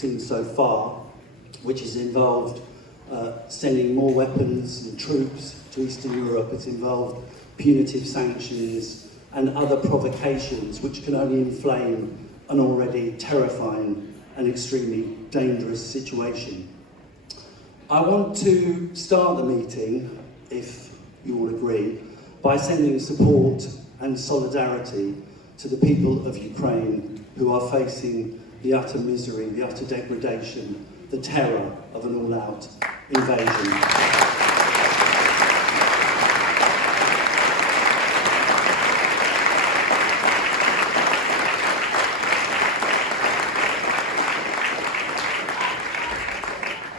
seen so far, which has involved sending more weapons and troops to Eastern Europe. It's involved punitive sanctions and other provocations which can only inflame an already terrifying and extremely dangerous situation. I want to start the meeting, if you all agree, by sending support and solidarity to the people of Ukraine who are facing the utter misery, the utter degradation, the terror of an all-out invasion.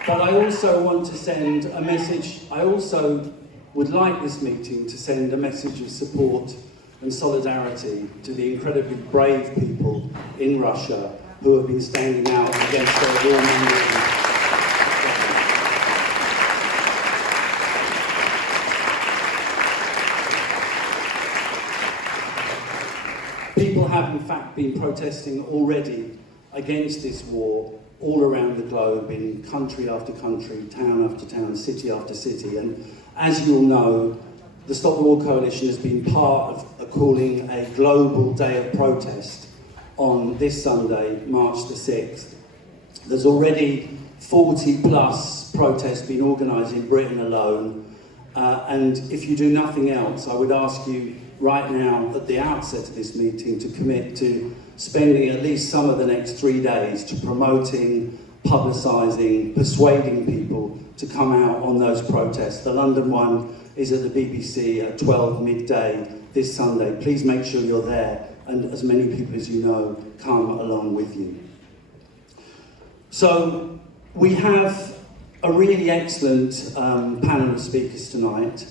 But I also want to send a message, I also would like this meeting to send a message of support and solidarity to the incredibly brave people in Russia who have been standing out against their warmongering. People have in fact been protesting already against this war all around the globe, in country after country, town after town, city after city. And as you all know, the Stop the War Coalition has been part of calling a global day of protest on this Sunday, March the 6th. There's already 40 plus protests being organised in Britain alone. And if you do nothing else, I would ask you right now at the outset of this meeting to commit to spending at least some of the next 3 days to promoting, publicising, persuading people to come out on those protests. The London one is at the BBC at 12 midday this Sunday. Please make sure you're there, and as many people as you know come along with you. So we have a really excellent panel of speakers tonight,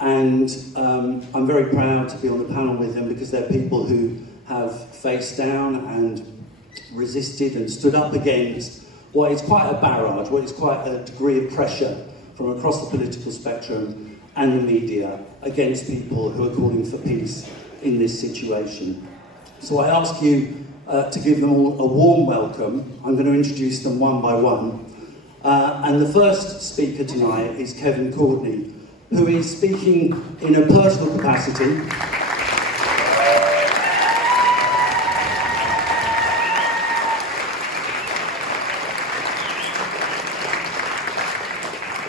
and I'm very proud to be on the panel with them because they're people who have faced down and resisted and stood up against what is quite a barrage, what is quite a degree of pressure from across the political spectrum and the media against people who are calling for peace in this situation. So I ask you to give them all a warm welcome. I'm going to introduce them one by one. And the first speaker tonight is Kevin Courtney, who is speaking in a personal capacity.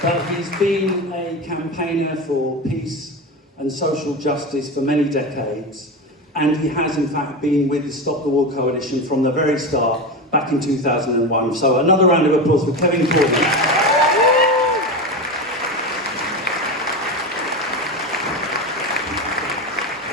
But he's been a campaigner for peace and social justice for many decades, and he has in fact been with the Stop the War Coalition from the very start, back in 2001. So another round of applause for Kevin Courtney.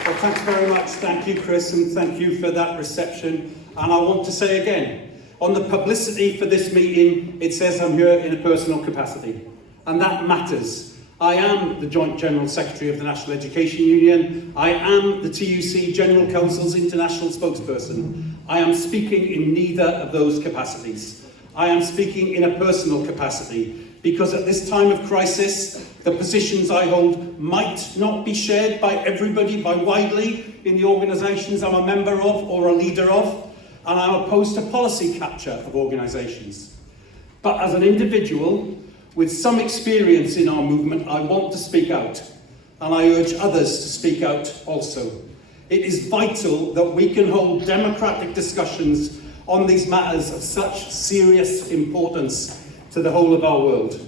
Well, thanks very much. Thank you, Chris, and thank you for that reception. And I want to say again, on the publicity for this meeting, it says I'm here in a personal capacity. And that matters. I am the Joint General Secretary of the National Education Union. I am the TUC General Council's International Spokesperson. I am speaking in neither of those capacities. I am speaking in a personal capacity because at this time of crisis, the positions I hold might not be shared by everybody, by widely in the organisations I'm a member of or a leader of, and I'm opposed to policy capture of organisations. But as an individual, with some experience in our movement, I want to speak out, and I urge others to speak out also. It is vital that we can hold democratic discussions on these matters of such serious importance to the whole of our world.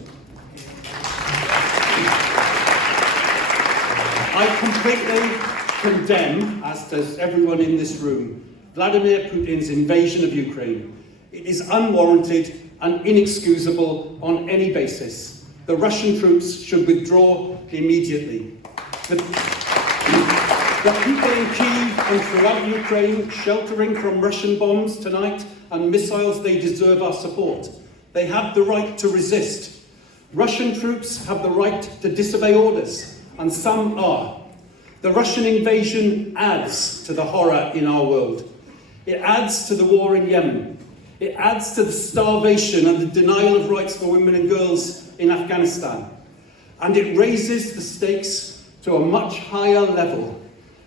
I completely condemn, as does everyone in this room, Vladimir Putin's invasion of Ukraine. It is unwarranted and inexcusable on any basis. The Russian troops should withdraw immediately. The people in Kyiv and throughout Ukraine sheltering from Russian bombs tonight and missiles, they deserve our support. They have the right to resist. Russian troops have the right to disobey orders, and some are. The Russian invasion adds to the horror in our world. It adds to the war in Yemen. It adds to the starvation and the denial of rights for women and girls in Afghanistan. And it raises the stakes to a much higher level,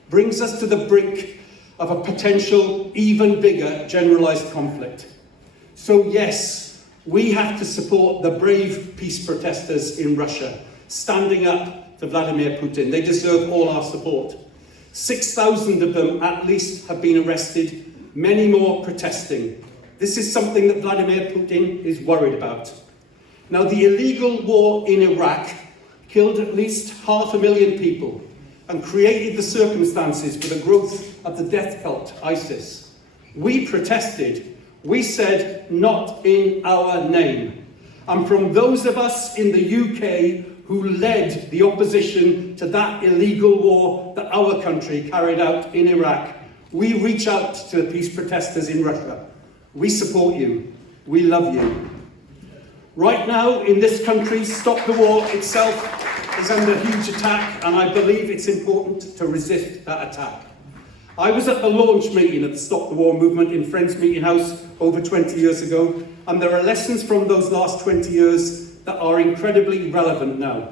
brings us to the brink of a potential even bigger generalized conflict. So yes, we have to support the brave peace protesters in Russia, standing up to Vladimir Putin. They deserve all our support. 6,000 of them at least have been arrested, many more protesting. This is something that Vladimir Putin is worried about. Now, the illegal war in Iraq killed at least 500,000 people and created the circumstances for the growth of the death cult ISIS. We protested. We said, not in our name. And from those of us in the UK who led the opposition to that illegal war that our country carried out in Iraq, we reach out to the peace protesters in Russia. We support you. We love you. Right now, in this country, Stop the War itself is under huge attack, and I believe it's important to resist that attack. I was at the launch meeting of the Stop the War movement in Friends Meeting House over 20 years ago, and there are lessons from those last 20 years that are incredibly relevant now.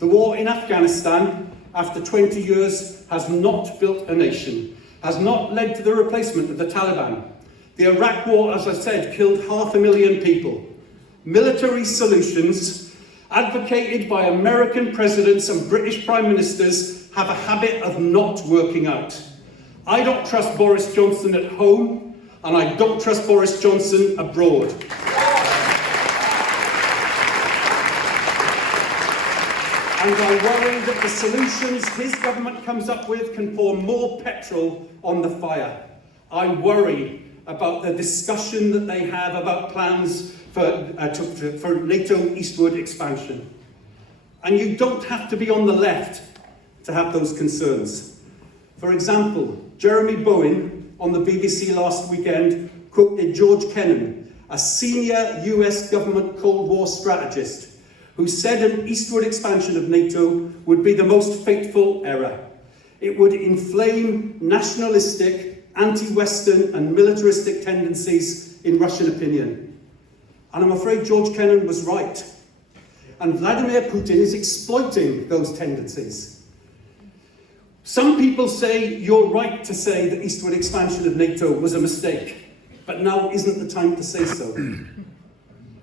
The war in Afghanistan, after 20 years, has not built a nation, has not led to the replacement of the Taliban. The Iraq War, as I said, killed 500,000 people. Military solutions, advocated by American presidents and British prime ministers, have a habit of not working out. I don't trust Boris Johnson at home, and I don't trust Boris Johnson abroad. And I worry that the solutions his government comes up with can pour more petrol on the fire. I worry about the discussion that they have about plans for NATO eastward expansion. And you don't have to be on the left to have those concerns. For example, Jeremy Bowen on the BBC last weekend quoted George Kennan, a senior US government Cold War strategist, who said an eastward expansion of NATO would be the most fateful error. It would inflame nationalistic, anti-Western and militaristic tendencies in Russian opinion. And I'm afraid George Kennan was right. And Vladimir Putin is exploiting those tendencies. Some people say you're right to say that eastward expansion of NATO was a mistake, but now isn't the time to say so.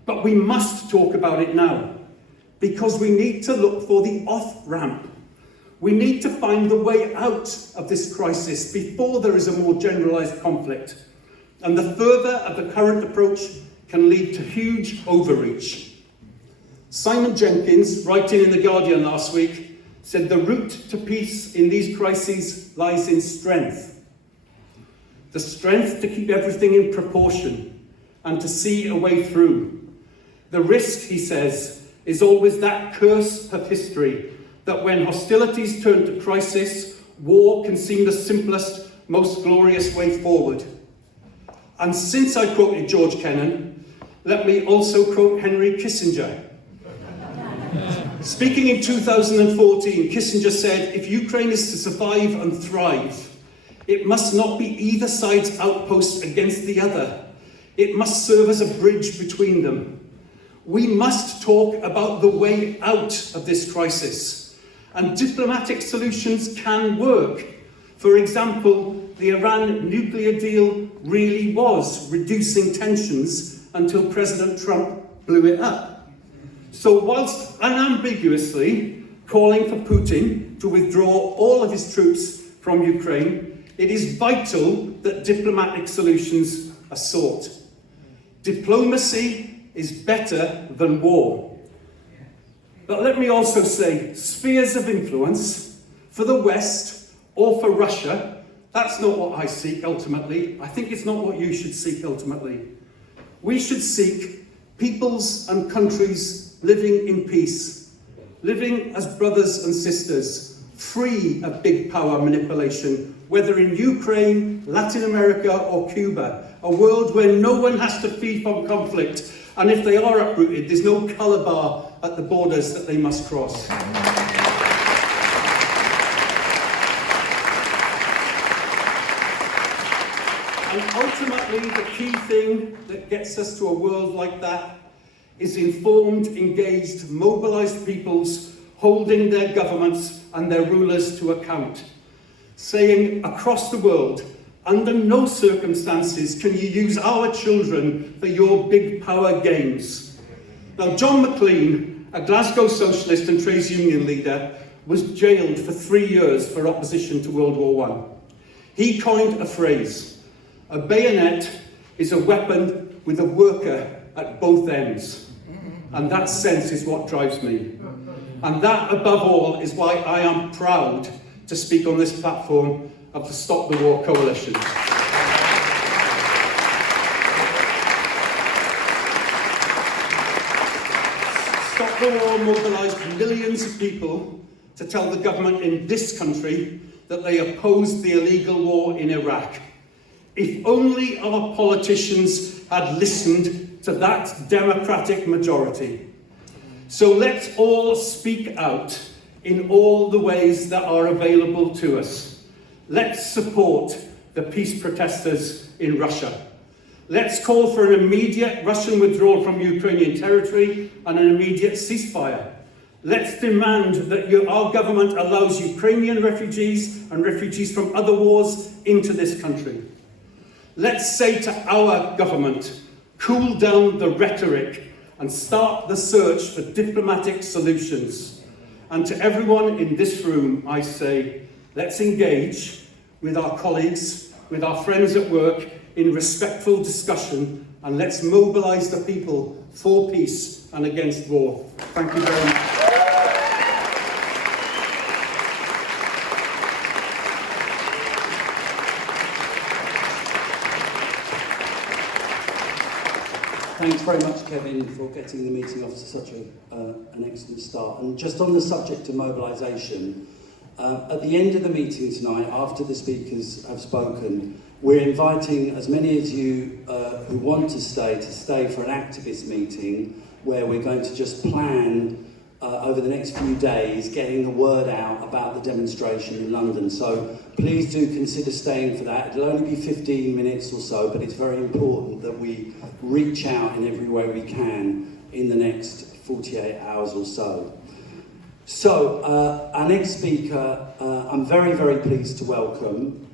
But we must talk about it now, because we need to look for the off-ramp. We need to find the way out of this crisis before there is a more generalised conflict. And the further of the current approach can lead to huge overreach. Simon Jenkins, writing in The Guardian last week, said the route to peace in these crises lies in strength. The strength to keep everything in proportion and to see a way through. The risk, he says, is always that curse of history, that when hostilities turn to crisis, war can seem the simplest, most glorious way forward. And since I quoted George Kennan, let me also quote Henry Kissinger. Speaking in 2014, Kissinger said, if Ukraine is to survive and thrive, it must not be either side's outpost against the other. It must serve as a bridge between them. We must talk about the way out of this crisis. And diplomatic solutions can work. For example, the Iran nuclear deal really was reducing tensions until President Trump blew it up. So whilst unambiguously calling for Putin to withdraw all of his troops from Ukraine, it is vital that diplomatic solutions are sought. Diplomacy is better than war. But let me also say, spheres of influence for the West or for Russia, that's not what I seek ultimately. I think it's not what you should seek ultimately. We should seek peoples and countries living in peace, living as brothers and sisters, free of big power manipulation, whether in Ukraine, Latin America or Cuba, a world where no one has to feed from conflict, and if they are uprooted, there's no colour bar at the borders that they must cross. And ultimately, the key thing that gets us to a world like that is informed, engaged, mobilised peoples holding their governments and their rulers to account, saying across the world, Under no circumstances can you use our children for your big power games. Now, John Maclean, a Glasgow socialist and trades union leader, was jailed for 3 years for opposition to World War I. He coined a phrase: a bayonet is a weapon with a worker at both ends. And that sense is what drives me. And that, above all, is why I am proud to speak on this platform of the Stop the War Coalition. Stop the War mobilised millions of people to tell the government in this country that they opposed the illegal war in Iraq. If only our politicians had listened to that democratic majority. So let's all speak out in all the ways that are available to us. Let's support the peace protesters in Russia. Let's call for an immediate Russian withdrawal from Ukrainian territory and an immediate ceasefire. Let's demand that our government allows Ukrainian refugees and refugees from other wars into this country. Let's say to our government, cool down the rhetoric and start the search for diplomatic solutions. And to everyone in this room, I say, let's engage with our colleagues, with our friends at work, in respectful discussion, and let's mobilise the people for peace and against war. Thank you very much. Thanks very much, Kevin, for getting the meeting off to such an excellent start. And just on the subject of mobilisation, at the end of the meeting tonight, after the speakers have spoken, we're inviting as many as you who want to stay for an activist meeting where we're going to just plan over the next few days getting the word out about the demonstration in London. So please do consider staying for that. It'll only be 15 minutes or so, but it's very important that we reach out in every way we can in the next 48 hours or so. So our next speaker, I'm very, very pleased to welcome,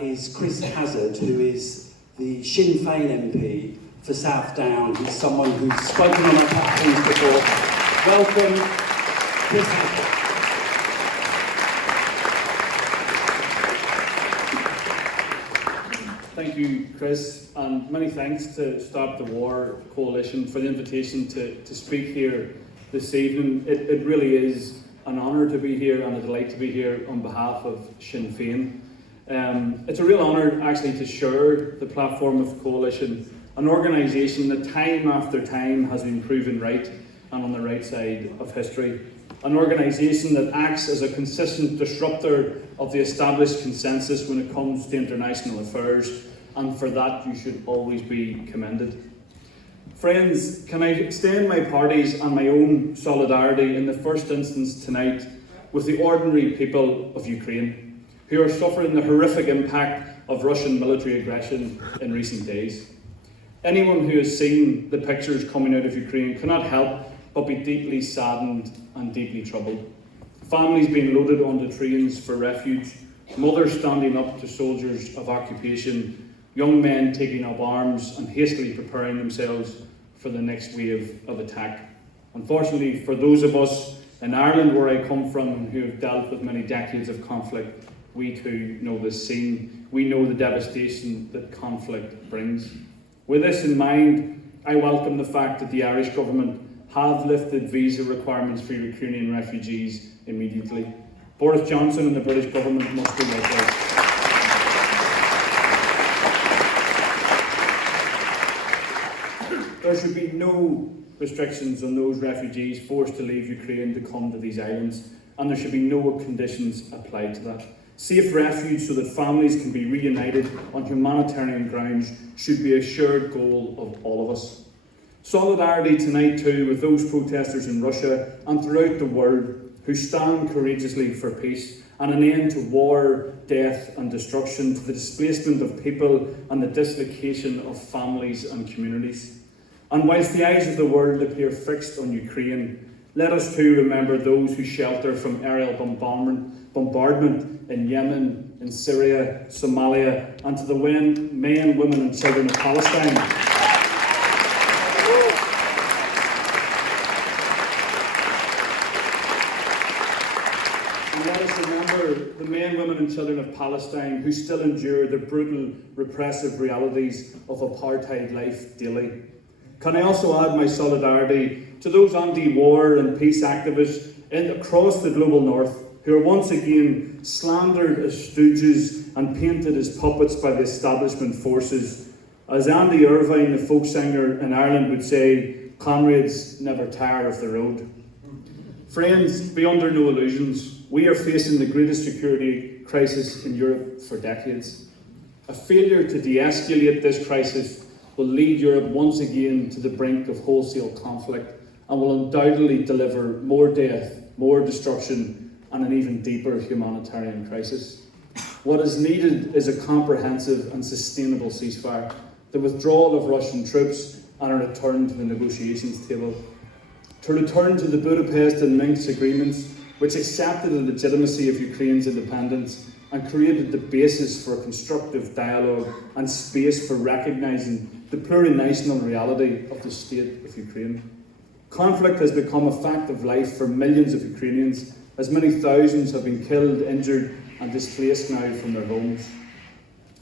is Chris Hazard, who is the Sinn Féin MP for South Down. He's someone who's spoken on our platforms before. Welcome, Chris Hazard. Thank you, Chris, and many thanks to Stop the War Coalition for the invitation to speak here this evening. It really is an honour to be here and a delight to be here on behalf of Sinn Féin. It's a real honour actually to share the platform of Coalition, an organisation that time after time has been proven right and on the right side of history. An organisation that acts as a consistent disruptor of the established consensus when it comes to international affairs, and for that you should always be commended. Friends, can I extend my party's and my own solidarity in the first instance tonight with the ordinary people of Ukraine, who are suffering the horrific impact of Russian military aggression in recent days. Anyone who has seen the pictures coming out of Ukraine cannot help but be deeply saddened and deeply troubled. Families being loaded onto trains for refuge, mothers standing up to soldiers of occupation, young men taking up arms and hastily preparing themselves for the next wave of attack. Unfortunately, for those of us in Ireland, where I come from, and who have dealt with many decades of conflict, we too know this scene. We know the devastation that conflict brings. With this in mind, I welcome the fact that the Irish government have lifted visa requirements for Ukrainian refugees immediately. Boris Johnson and the British government must do likewise. There should be no restrictions on those refugees forced to leave Ukraine to come to these islands, and there should be no conditions applied to that. Safe refuge so that families can be reunited on humanitarian grounds should be a shared goal of all of us. Solidarity tonight too with those protesters in Russia and throughout the world who stand courageously for peace and an end to war, death and destruction, to the displacement of people and the dislocation of families and communities. And whilst the eyes of the world appear fixed on Ukraine, Let us too remember those who shelter from aerial bombardment in Yemen, in Syria, Somalia, and to the men, women and children of Palestine. And let us remember the men, women and children of Palestine who still endure the brutal, repressive realities of apartheid life daily. Can I also add my solidarity to those anti-war and peace activists across the global north who are once again slandered as stooges and painted as puppets by the establishment forces. As Andy Irvine, the folk singer in Ireland, would say, comrades never tire of the road. Friends, be under no illusions. We are facing the greatest security crisis in Europe for decades. A failure to de-escalate this crisis will lead Europe once again to the brink of wholesale conflict and will undoubtedly deliver more death, more destruction, and an even deeper humanitarian crisis. What is needed is a comprehensive and sustainable ceasefire, the withdrawal of Russian troops, and a return to the negotiations table. To return to the Budapest and Minsk agreements, which accepted the legitimacy of Ukraine's independence and created the basis for a constructive dialogue and space for recognising the plurinational reality of the state of Ukraine. Conflict has become a fact of life for millions of Ukrainians, as many thousands have been killed, injured and displaced now from their homes.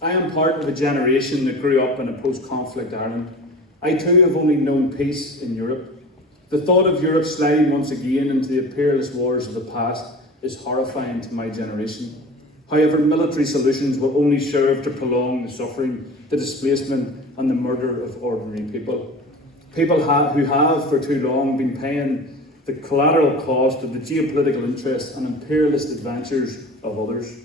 I am part of a generation that grew up in a post-conflict Ireland. I too have only known peace in Europe. The thought of Europe sliding once again into the imperialist wars of the past is horrifying to my generation. However, military solutions will only serve to prolong the suffering, the displacement and the murder of ordinary people. People who have for too long been paying the collateral cost of the geopolitical interests and imperialist adventures of others.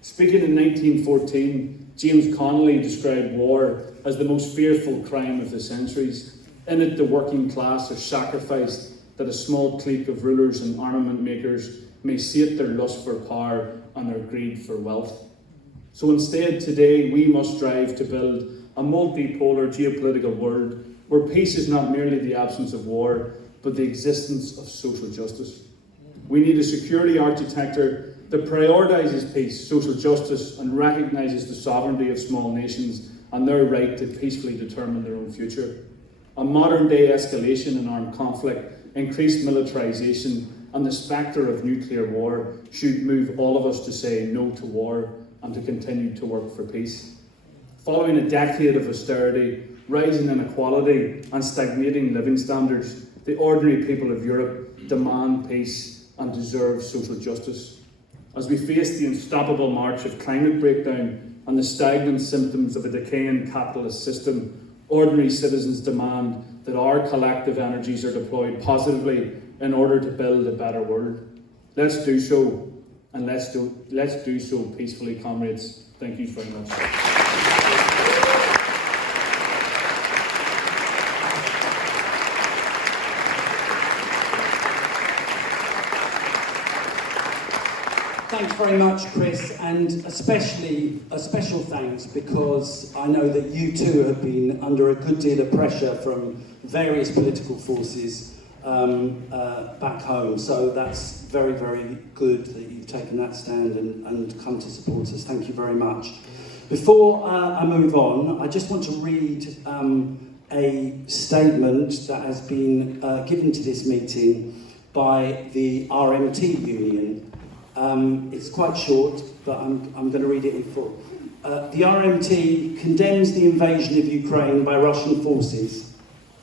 Speaking in 1914, James Connolly described war as the most fearful crime of the centuries. In it, the working class are sacrificed that a small clique of rulers and armament makers may sate their lust for power and their greed for wealth. So instead, today, we must strive to build a multipolar geopolitical world where peace is not merely the absence of war, but the existence of social justice. We need a security architecture that prioritises peace, social justice, and recognises the sovereignty of small nations and their right to peacefully determine their own future. A modern-day escalation in armed conflict, increased militarisation, and the spectre of nuclear war should move all of us to say no to war and to continue to work for peace. Following a decade of austerity, rising inequality and stagnating living standards, the ordinary people of Europe demand peace and deserve social justice. As we face the unstoppable march of climate breakdown and the stagnant symptoms of a decaying capitalist system, ordinary citizens demand that our collective energies are deployed positively in order to build a better world. Let's do so, and let's do so peacefully, comrades. Thank you very much. Thanks very much, Chris, and especially a special thanks because I know that you too have been under a good deal of pressure from various political forces back home. So that's very, very good that you've taken that stand and come to support us. Thank you very much. Before I move on, I just want to read a statement that has been given to this meeting by the RMT Union. It's quite short, but I'm going to read it in full. The RMT condemns the invasion of Ukraine by Russian forces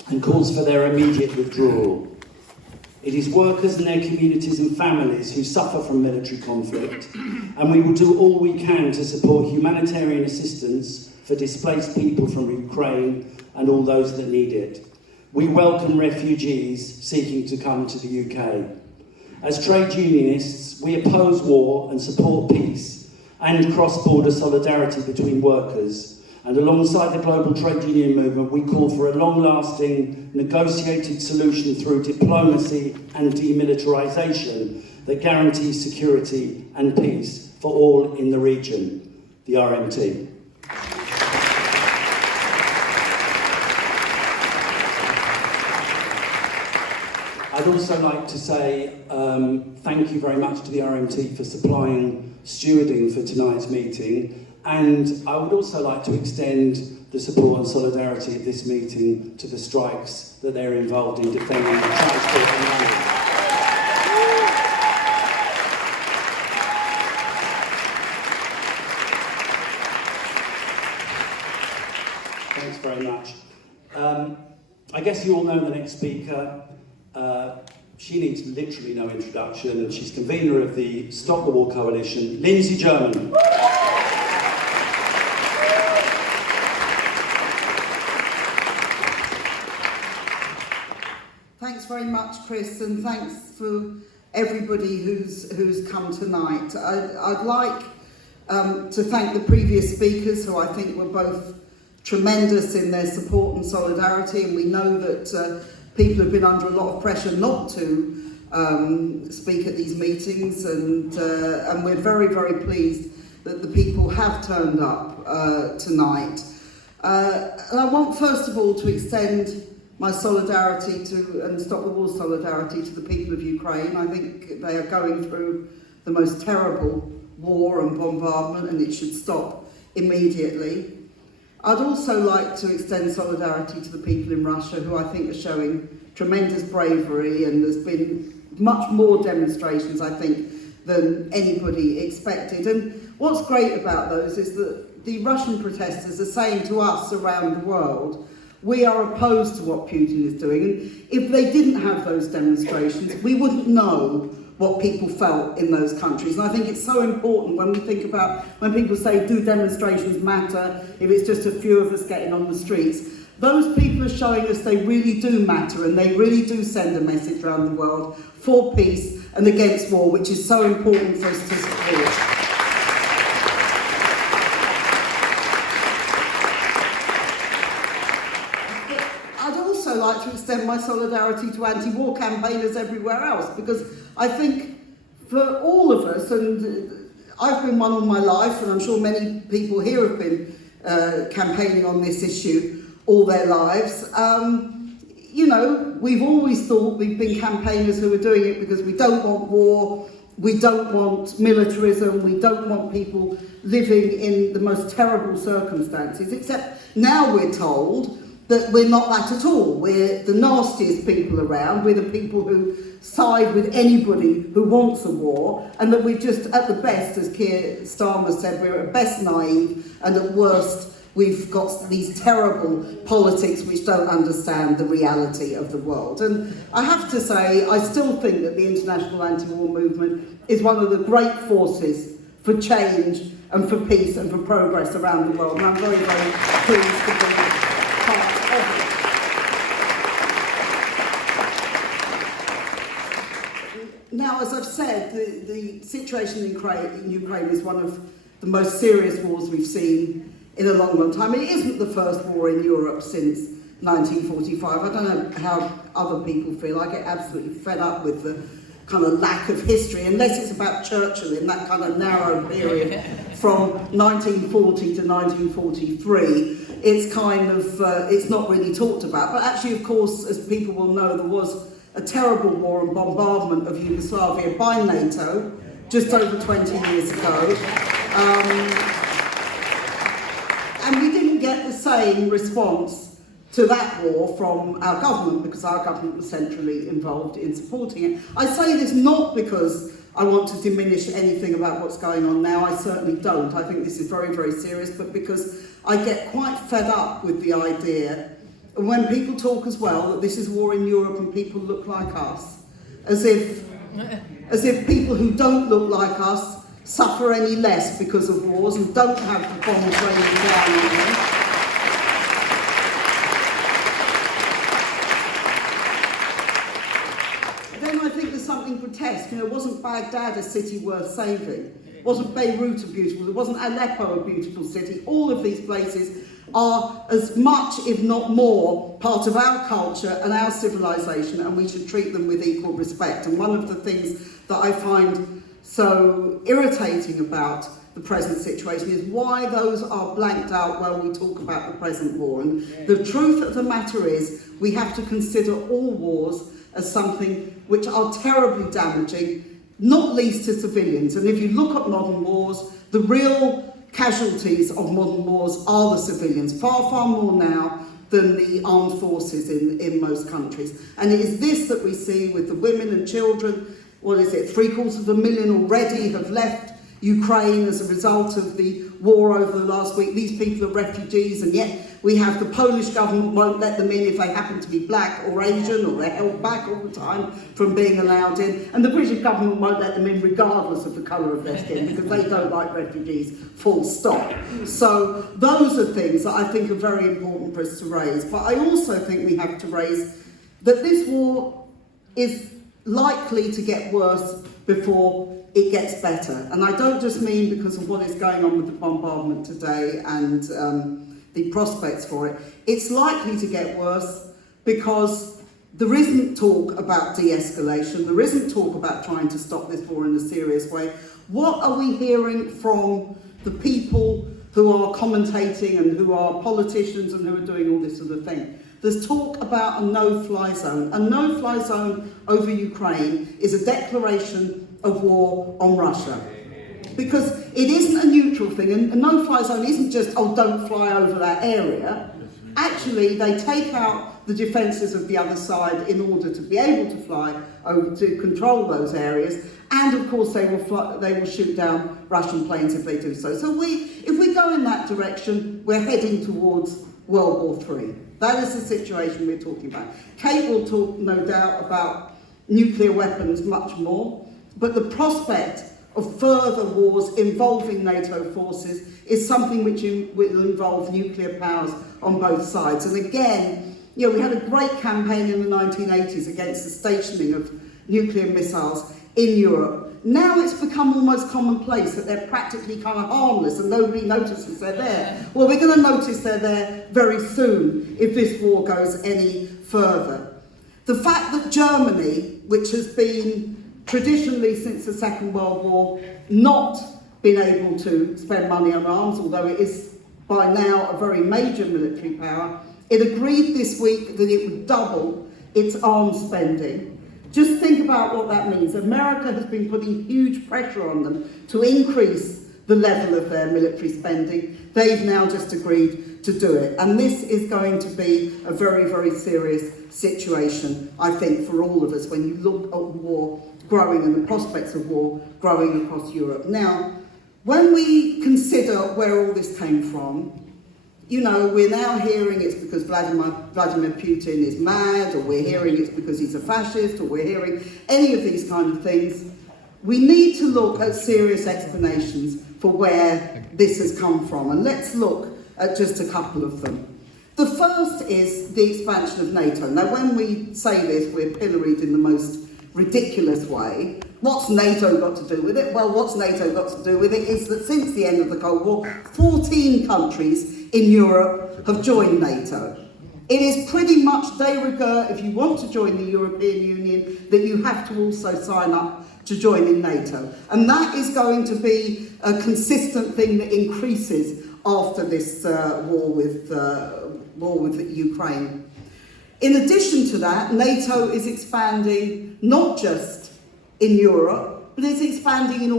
and calls for their immediate withdrawal. It is workers and their communities and families who suffer from military conflict, and we will do all we can to support humanitarian assistance for displaced people from Ukraine and all those that need it. We welcome refugees seeking to come to the UK. As trade unionists, we oppose war and support peace and cross-border solidarity between workers. And alongside the global trade union movement, we call for a long-lasting, negotiated solution through diplomacy and demilitarisation that guarantees security and peace for all in the region. The RMT. I'd also like to say thank you very much to the RMT for supplying stewarding for tonight's meeting, and I would also like to extend the support and solidarity of this meeting to the strikes that they're involved in defending the transport and money. Thanks very much. I guess you all know the next speaker. She needs literally no introduction. She's convener of the Stop the War Coalition, Lindsay German. Thanks very much, Chris, and thanks for everybody who's come tonight. I'd like to thank the previous speakers, who I think were both tremendous in their support and solidarity, and we know that people have been under a lot of pressure not to speak at these meetings, and we're very, very pleased that the people have turned up tonight. And I want first of all to extend my solidarity to, and Stop the War solidarity to the people of Ukraine. I think they are going through the most terrible war and bombardment, and it should stop immediately. I'd also like to extend solidarity to the people in Russia, who I think are showing tremendous bravery, and there's been much more demonstrations, I think, than anybody expected. And what's great about those is that the Russian protesters are saying to us around the world, we are opposed to what Putin is doing. And if they didn't have those demonstrations, we wouldn't know what people felt in those countries. And I think it's so important when we think about, when people say, do demonstrations matter, if it's just a few of us getting on the streets, those people are showing us they really do matter, and they really do send a message around the world for peace and against war, which is so important for us to support. I'd like to extend my solidarity to anti-war campaigners everywhere else, because I think for all of us, and I've been one all my life, and I'm sure many people here have been campaigning on this issue all their lives. You know, we've always thought we've been campaigners who are doing it because we don't want war, we don't want militarism, we don't want people living in the most terrible circumstances, except now we're told that we're not that at all. We're the nastiest people around. We're the people who side with anybody who wants a war, and that we're just, at the best, as Keir Starmer said, we're at best naive, and at worst, we've got these terrible politics which don't understand the reality of the world. And I have to say, I still think that the international anti-war movement is one of the great forces for change and for peace and for progress around the world. And I'm very, very pleased to be part of it. Now, as I've said, the situation in Ukraine is one of the most serious wars we've seen in a long, long time. It isn't the first war in Europe since 1945. I don't know how other people feel. I get absolutely fed up with the kind of lack of history, unless it's about Churchill in that kind of narrow period from 1940 to 1943. It's kind of, it's not really talked about. But actually, of course, as people will know, there was a terrible war and bombardment of Yugoslavia by NATO just over 20 years ago. And we didn't get the same response to that war from our government, because our government was centrally involved in supporting it. I say this not because I want to diminish anything about what's going on now. I certainly don't. I think this is very, very serious, but because I get quite fed up with the idea, and when people talk as well, that this is war in Europe and people look like us, as if people who don't look like us suffer any less because of wars and don't have the bombs raining down on them. Then I think there's something grotesque. You know, wasn't Baghdad a city worth saving? Wasn't Beirut a beautiful? Wasn't Aleppo a beautiful city? All of these places are as much, if not more, part of our culture and our civilization, and we should treat them with equal respect. And one of the things that I find so irritating about the present situation is why those are blanked out while we talk about the present war. And the truth of the matter is we have to consider all wars as something which are terribly damaging, not least to civilians. And if you look at modern wars, the real casualties of modern wars are the civilians, far, far more now than the armed forces in most countries. And it is this that we see with the women and children. What is it? 750,000 already have left Ukraine as a result of the war over the last week. These people are refugees, and yet we have the Polish government won't let them in if they happen to be black or Asian, or they're held back all the time from being allowed in. And the British government won't let them in regardless of the colour of their skin, because they don't like refugees, full stop. So those are things that I think are very important for us to raise. But I also think we have to raise that this war is likely to get worse before it gets better. And I don't just mean because of what is going on with the bombardment today and the prospects for it. It's likely to get worse because there isn't talk about de-escalation, there isn't talk about trying to stop this war in a serious way. What are we hearing from the people who are commentating and who are politicians and who are doing all this sort of thing? There's talk about a no-fly zone. A no-fly zone over Ukraine is a declaration of war on Russia. Because it isn't a neutral thing, and a no-fly zone isn't just, oh, don't fly over that area. Actually, they take out the defences of the other side in order to be able to fly over to control those areas. And of course, they will shoot down Russian planes if they do so. So if we go in that direction, we're heading towards World War III. That is the situation we're talking about. Kate will talk, no doubt, about nuclear weapons much more, but the prospect of further wars involving NATO forces is something which will involve nuclear powers on both sides. And again, you know, we had a great campaign in the 1980s against the stationing of nuclear missiles in Europe. Now it's become almost commonplace that they're practically kind of harmless and nobody notices they're there. Well, we're going to notice they're there very soon if this war goes any further. The fact that Germany, which has been traditionally since the Second World War not been able to spend money on arms, although it is by now a very major military power, it agreed this week that it would double its arms spending. Just think about what that means. America has been putting huge pressure on them to increase the level of their military spending. They've now just agreed to do it. And this is going to be a very, very serious situation, I think, for all of us when you look at war growing and the prospects of war growing across Europe. Now, when we consider where all this came from, you know, we're now hearing it's because Vladimir Putin is mad, or we're hearing it's because he's a fascist, or we're hearing any of these kind of things. We need to look at serious explanations for where this has come from, and let's look at just a couple of them. The first is the expansion of NATO. Now, when we say this, we're pilloried in the most ridiculous way. What's NATO got to do with it? Well, what's NATO got to do with it is that since the end of the Cold War, 14 countries in Europe have joined NATO. It is pretty much de rigueur, if you want to join the European Union, that you have to also sign up to join in NATO. And that is going to be a consistent thing that increases after this war with Ukraine. In addition to that, NATO is expanding not just in Europe, but it's expanding in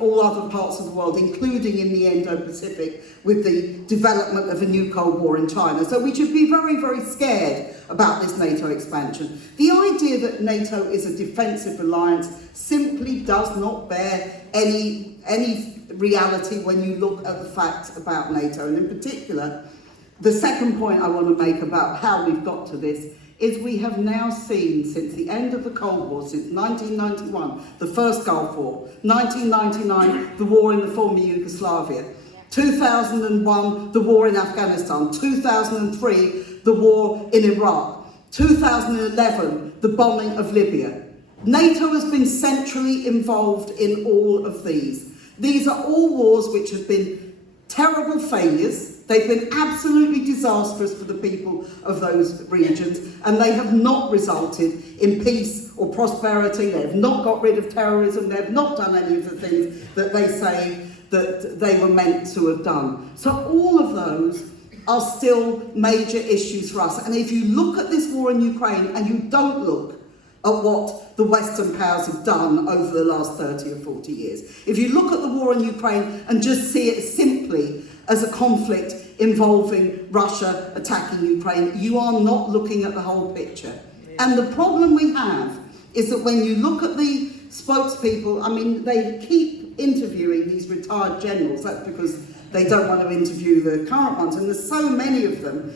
all other parts of the world, including in the Indo-Pacific, with the development of a new Cold War in China. So we should be very, very scared about this NATO expansion. The idea that NATO is a defensive alliance simply does not bear any reality when you look at the facts about NATO. And in particular, the second point I want to make about how we've got to this is we have now seen, since the end of the Cold War, since 1991, the first Gulf War, 1999, the war in the former Yugoslavia, 2001, the war in Afghanistan, 2003, the war in Iraq, 2011, the bombing of Libya. NATO has been centrally involved in all of these. These are all wars which have been terrible failures. They've been absolutely disastrous for the people of those regions, and they have not resulted in peace or prosperity. They have not got rid of terrorism. They have not done any of the things that they say that they were meant to have done. So all of those are still major issues for us. And if you look at this war in Ukraine and you don't look at what the Western powers have done over the last 30 or 40 years. If you look at the war in Ukraine and just see it simply as a conflict involving Russia attacking Ukraine, you are not looking at the whole picture. And the problem we have is that when you look at the spokespeople, I mean, they keep interviewing these retired generals. That's because they don't want to interview the current ones, and there's so many of them.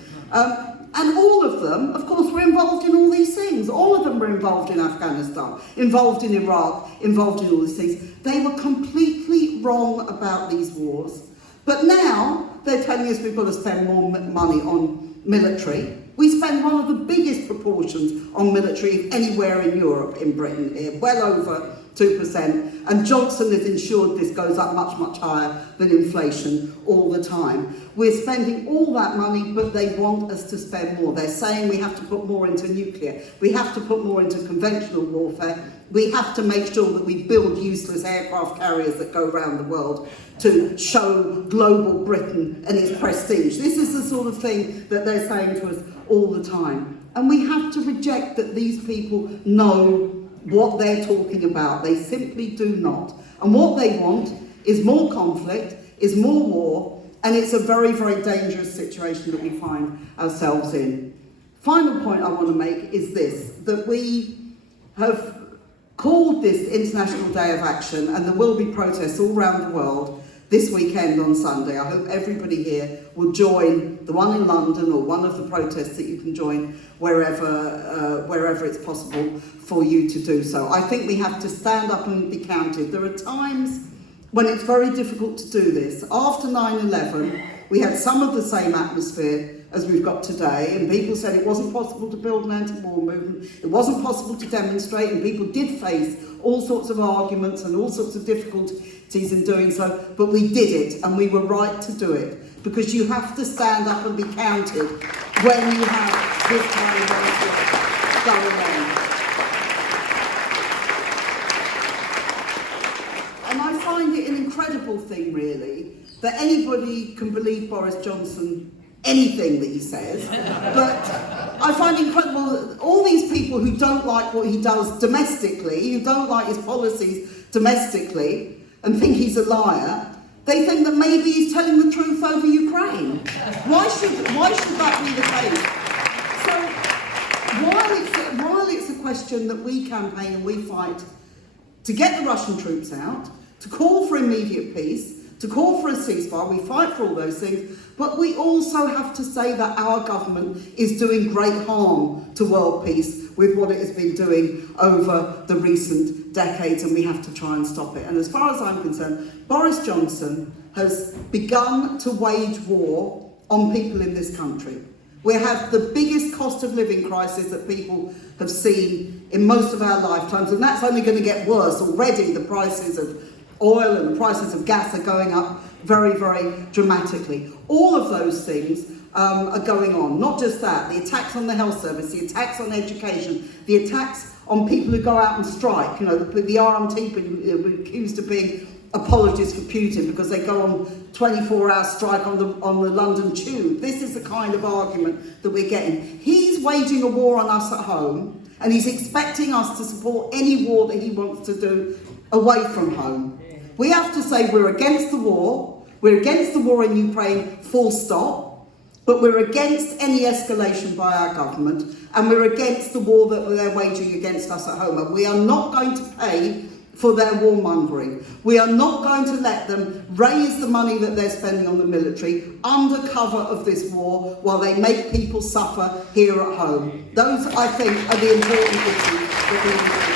And all of them, of course, were involved in all these things. All of them were involved in Afghanistan, involved in Iraq, involved in all these things. They were completely wrong about these wars. But now they're telling us we've got to spend more money on military. We spend one of the biggest proportions on military anywhere in Europe, in Britain here, well over 2%. And Johnson has ensured this goes up much, much higher than inflation all the time. We're spending all that money, but they want us to spend more. They're saying we have to put more into nuclear. We have to put more into conventional warfare. We have to make sure that we build useless aircraft carriers that go around the world to show global Britain and its prestige. This is the sort of thing that they're saying to us all the time. And we have to reject that these people know what they're talking about. They simply do not. And what they want is more conflict, is more war, and it's a very, very dangerous situation that we find ourselves in. Final point I want to make is this, that we have called this International Day of Action, and there will be protests all around the world this weekend on Sunday. I hope everybody here will join the one in London or one of the protests that you can join wherever it's possible for you to do so. I think we have to stand up and be counted. There are times when it's very difficult to do this. After 9/11, we had some of the same atmosphere as we've got today, and people said it wasn't possible to build an anti-war movement, it wasn't possible to demonstrate, and people did face all sorts of arguments and all sorts of difficulties in doing so, but we did it, and we were right to do it, because you have to stand up and be counted when you have this kind of conflict going on. And I find it an incredible thing, really, that anybody can believe Boris Johnson anything that he says, but I find it incredible that all these people who don't like what he does domestically, who don't like his policies domestically, and think he's a liar, they think that maybe he's telling the truth over Ukraine. Why should that be the case? So while it's a question that we campaign and we fight to get the Russian troops out, to call for immediate peace, to call for a ceasefire, we fight for all those things, but we also have to say that our government is doing great harm to world peace with what it has been doing over the recent decades, and we have to try and stop it. And as far as I'm concerned, Boris Johnson has begun to wage war on people in this country. We have the biggest cost of living crisis that people have seen in most of our lifetimes, and that's only going to get worse. Already the prices of oil and the prices of gas are going up very, very dramatically. All of those things are going on. Not just that, the attacks on the health service, the attacks on education, the attacks on people who go out and strike. You know, the RMT people accused of being apologists for Putin because they go on 24-hour strike on the London Tube. This is the kind of argument that we're getting. He's waging a war on us at home, and he's expecting us to support any war that he wants to do away from home. We have to say we're against the war in Ukraine, full stop, but we're against any escalation by our government, and we're against the war that they're waging against us at home. And we are not going to pay for their warmongering. We are not going to let them raise the money that they're spending on the military under cover of this war while they make people suffer here at home. Those, I think, are the important issues that we need to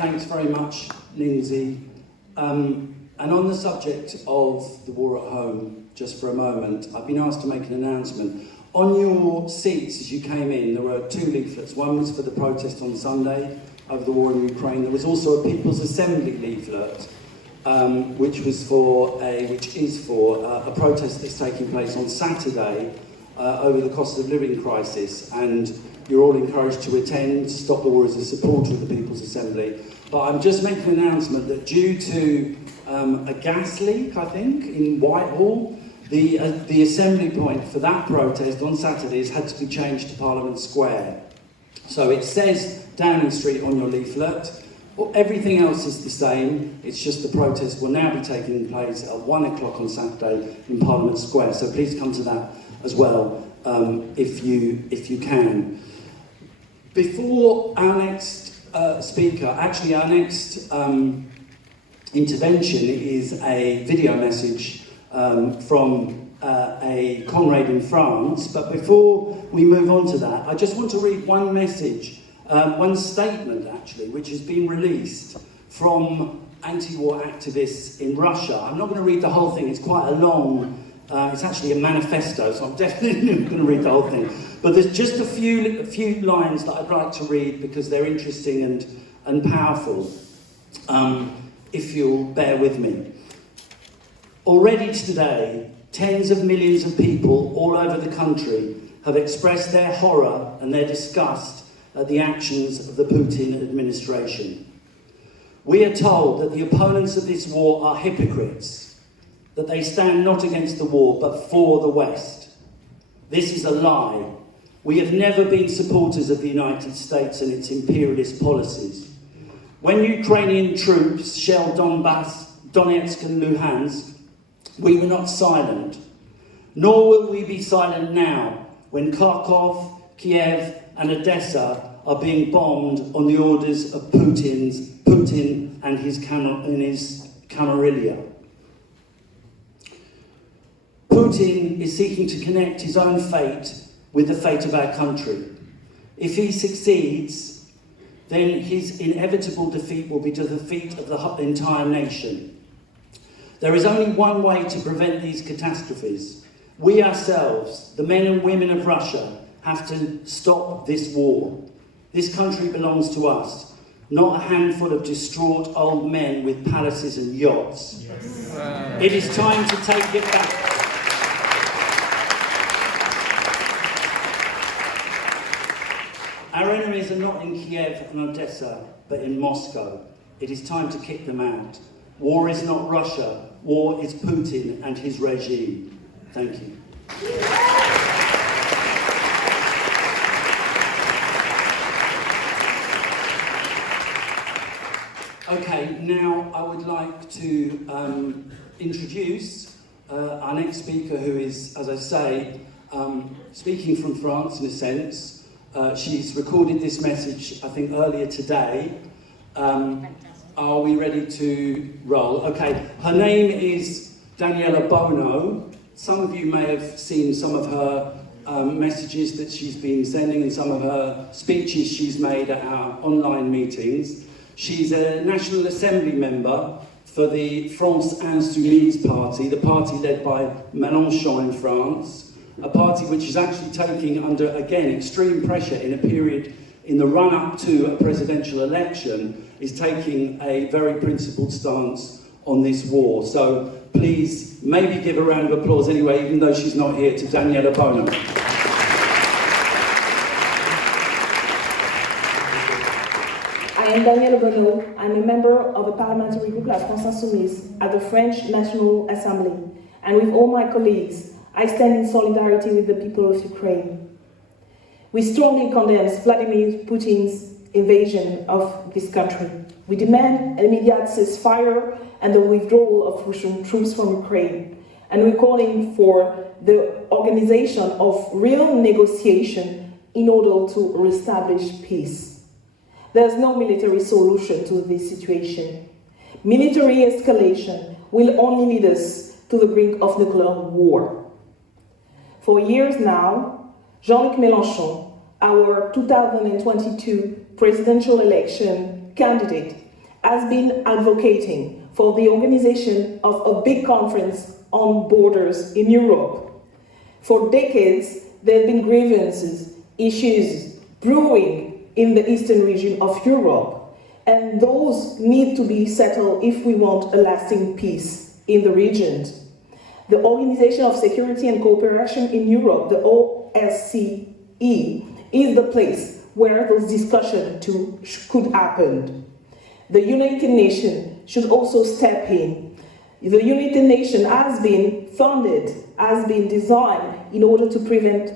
Thanks very much, Lindsay. And on the subject of the war at home, just for a moment, I've been asked to make an announcement. On your seats as you came in, there were two leaflets. One was for the protest on Sunday over the war in Ukraine. There was also a People's Assembly leaflet, which is for a protest that's taking place on Saturday over the cost of living crisis. And you're all encouraged to attend. Stop the War as a supporter of the People's Assembly. but I'm just making an announcement that due to a gas leak, I think, in Whitehall, the assembly point for that protest on Saturday has had to be changed to Parliament Square. So it says Downing Street on your leaflet. Everything else is the same, it's just the protest will now be taking place at 1 o'clock on Saturday in Parliament Square. So please come to that as well, if you can. Before our next speaker, actually our next intervention is a video message from a comrade in France. But before we move on to that, I just want to read one message, one statement actually, which has been released from anti-war activists in Russia. I'm not going to read the whole thing, it's quite a long, it's actually a manifesto, so I'm definitely not going to read the whole thing. But there's just a few lines that I'd like to read because they're interesting and powerful, if you'll bear with me. Already today, tens of millions of people all over the country have expressed their horror and their disgust at the actions of the Putin administration. We are told that the opponents of this war are hypocrites, that they stand not against the war but for the West. This is a lie. We have never been supporters of the United States and its imperialist policies. When Ukrainian troops shelled Donbass, Donetsk and Luhansk, we were not silent. Nor will we be silent now when Kharkov, Kiev and Odessa are being bombed on the orders of Putin and his camarilla. Putin is seeking to connect his own fate with the fate of our country. If he succeeds, then his inevitable defeat will be to the defeat of the entire nation. There is only one way to prevent these catastrophes. We ourselves, the men and women of Russia, have to stop this war. This country belongs to us, not a handful of distraught old men with palaces and yachts. Yes. It is time to take it back. Our enemies are not in Kiev and Odessa, but in Moscow. It is time to kick them out. War is not Russia, war is Putin and his regime. Thank you. Okay, now I would like to introduce our next speaker, who is, as I say, speaking from France in a sense. She's recorded this message, I think, earlier today. Are we ready to roll? Okay, her name is Daniela Bono. Some of you may have seen some of her messages that she's been sending and some of her speeches she's made at our online meetings. She's a National Assembly member for the France Insoumise party, the party led by Mélenchon in France, a party which is actually taking under, again, extreme pressure in a period in the run-up to a presidential election, is taking a very principled stance on this war. So please, maybe give a round of applause anyway, even though she's not here, to Daniela Bono. I am Daniela Bono. I'm a member of a parliamentary group, La France Insoumise, at the French National Assembly. And with all my colleagues, I stand in solidarity with the people of Ukraine. We strongly condemn Vladimir Putin's invasion of this country. We demand an immediate ceasefire and the withdrawal of Russian troops from Ukraine. And we're calling for the organization of real negotiation in order to reestablish peace. There's no military solution to this situation. Military escalation will only lead us to the brink of nuclear war. For years now, Jean-Luc Mélenchon, our 2022 presidential election candidate, has been advocating for the organization of a big conference on borders in Europe. For decades, there have been grievances, issues brewing in the eastern region of Europe, and those need to be settled if we want a lasting peace in the region. The Organization of Security and Cooperation in Europe, the OSCE, is the place where those discussions could happen. The United Nations should also step in. The United Nations has been funded, has been designed in order to prevent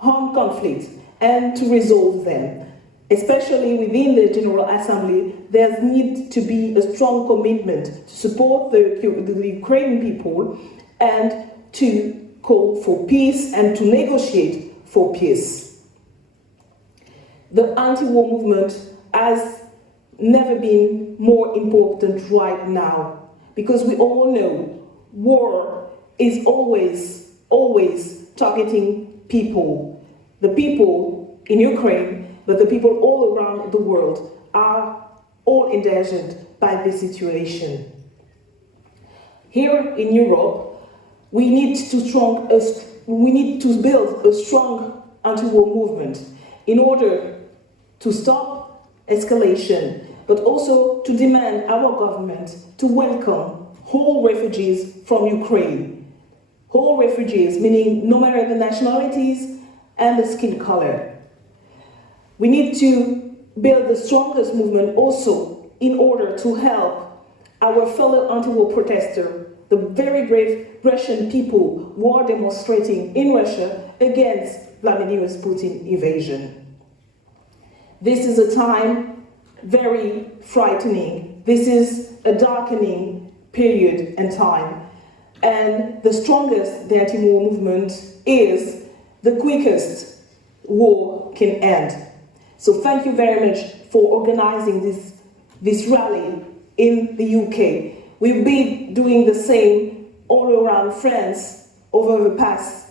armed conflicts and to resolve them. Especially within the General Assembly, there needs to be a strong commitment to support the Ukrainian people and to call for peace and to negotiate for peace. The anti-war movement has never been more important right now, because we all know war is always targeting people. The people in Ukraine, but the people all around the world are all endangered by this situation. Here in Europe, we need to build a strong anti-war movement in order to stop escalation, but also to demand our government to welcome all refugees from Ukraine. All refugees, meaning no matter the nationalities and the skin color. We need to build the strongest movement also in order to help our fellow anti-war protesters, the very brave Russian people who are demonstrating in Russia against Vladimir Putin's invasion. This is a time very frightening. This is a darkening period and time. And the strongest the anti-war movement is, the quickest war can end. So thank you very much for organizing this rally in the UK. We've been doing the same all around France over the past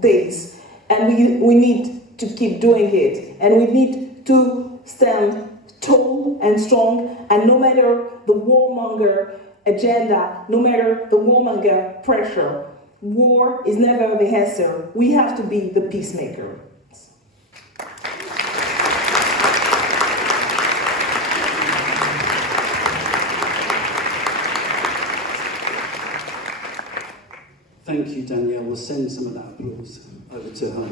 days, and we need to keep doing it, and we need to stand tall and strong, and no matter the warmonger agenda, no matter the warmonger pressure, war is never the answer. We have to be the peacemaker. Thank you, Danielle. We'll send some of that applause over to her.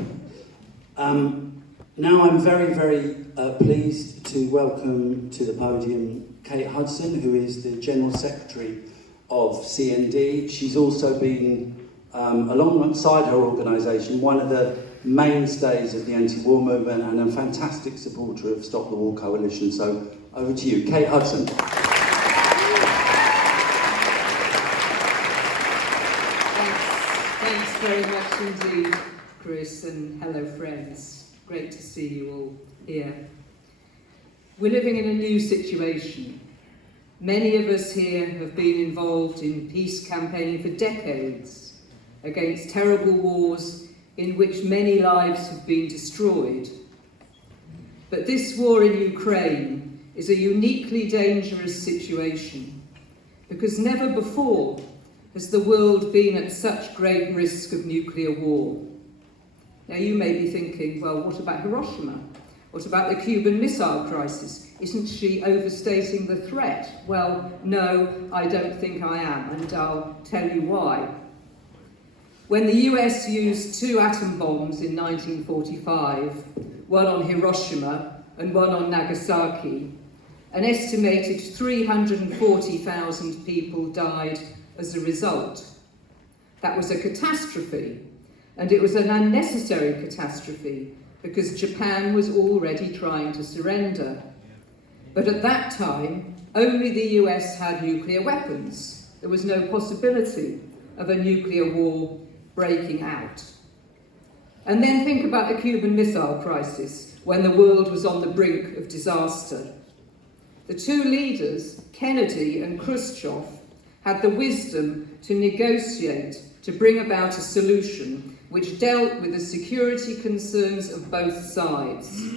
Now I'm very, very pleased to welcome to the podium Kate Hudson, who is the General Secretary of CND. She's also been, alongside her organisation, one of the mainstays of the anti-war movement and a fantastic supporter of Stop the War Coalition. So over to you, Kate Hudson. Thanks very much indeed, Chris, and hello friends. Great to see you all here. We're living in a new situation. Many of us here have been involved in peace campaigning for decades against terrible wars in which many lives have been destroyed. But this war in Ukraine is a uniquely dangerous situation because never before has the world been at such great risk of nuclear war. Now you may be thinking, well, what about Hiroshima? What about the Cuban Missile Crisis? Isn't she overstating the threat? Well, no, I don't think I am, and I'll tell you why. When the US used 2 atom bombs in 1945, one on Hiroshima and one on Nagasaki, an estimated 340,000 people died as a result. That was a catastrophe, and it was an unnecessary catastrophe because Japan was already trying to surrender. But at that time, only the US had nuclear weapons. There was no possibility of a nuclear war breaking out. And then think about the Cuban Missile Crisis, when the world was on the brink of disaster. The 2 leaders, Kennedy and Khrushchev, had the wisdom to negotiate to bring about a solution which dealt with the security concerns of both sides.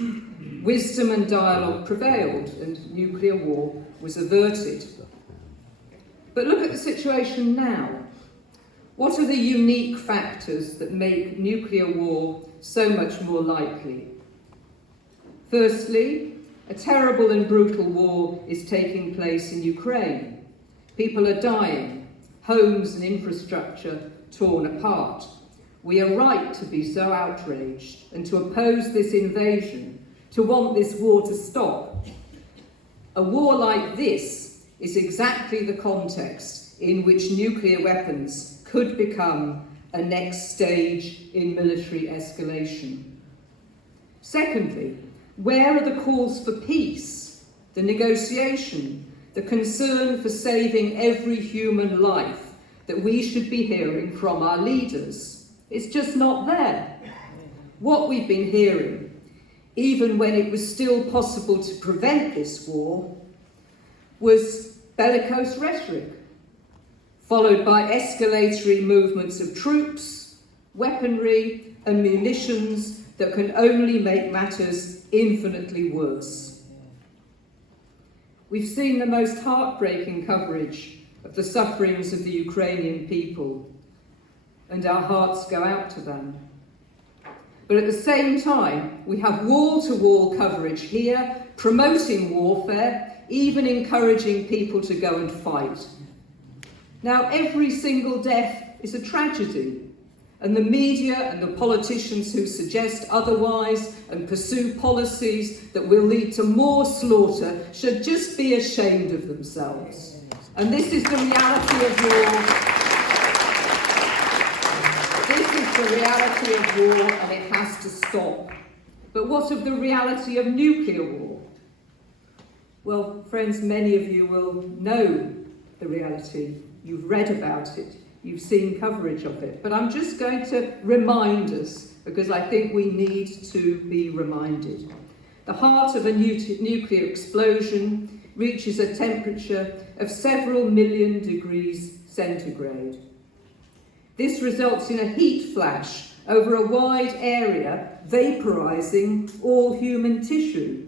Wisdom and dialogue prevailed, and nuclear war was averted. But look at the situation now. What are the unique factors that make nuclear war so much more likely? Firstly, a terrible and brutal war is taking place in Ukraine. People are dying, homes and infrastructure torn apart. We are right to be so outraged and to oppose this invasion, to want this war to stop. A war like this is exactly the context in which nuclear weapons could become a next stage in military escalation. Secondly, where are the calls for peace, the negotiation, the concern for saving every human life that we should be hearing from our leaders? It's just not there. What we've been hearing, even when it was still possible to prevent this war, was bellicose rhetoric, followed by escalatory movements of troops, weaponry and munitions that can only make matters infinitely worse. We've seen the most heartbreaking coverage of the sufferings of the Ukrainian people, and our hearts go out to them. But at the same time, we have wall-to-wall coverage here, promoting warfare, even encouraging people to go and fight. Now, every single death is a tragedy, and the media and the politicians who suggest otherwise and pursue policies that will lead to more slaughter should just be ashamed of themselves. And this is the reality of war. This is the reality of war, and it has to stop. But what of the reality of nuclear war? Well, friends, many of you will know the reality. You've read about it. You've seen coverage of it. But I'm just going to remind us, because I think we need to be reminded. The heart of a nuclear explosion reaches a temperature of several million degrees centigrade. This results in a heat flash over a wide area, vaporizing all human tissue.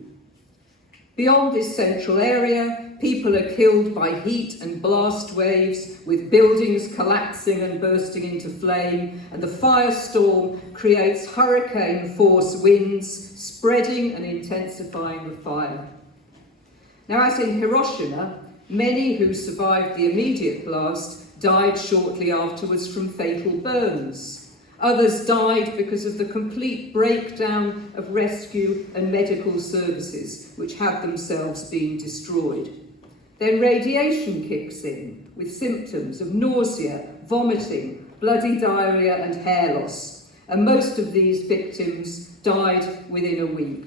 Beyond this central area, people are killed by heat and blast waves, with buildings collapsing and bursting into flame, and the firestorm creates hurricane-force winds, spreading and intensifying the fire. Now, as in Hiroshima, many who survived the immediate blast died shortly afterwards from fatal burns. Others died because of the complete breakdown of rescue and medical services, which had themselves been destroyed. Then radiation kicks in, with symptoms of nausea, vomiting, bloody diarrhea and hair loss. And most of these victims died within a week.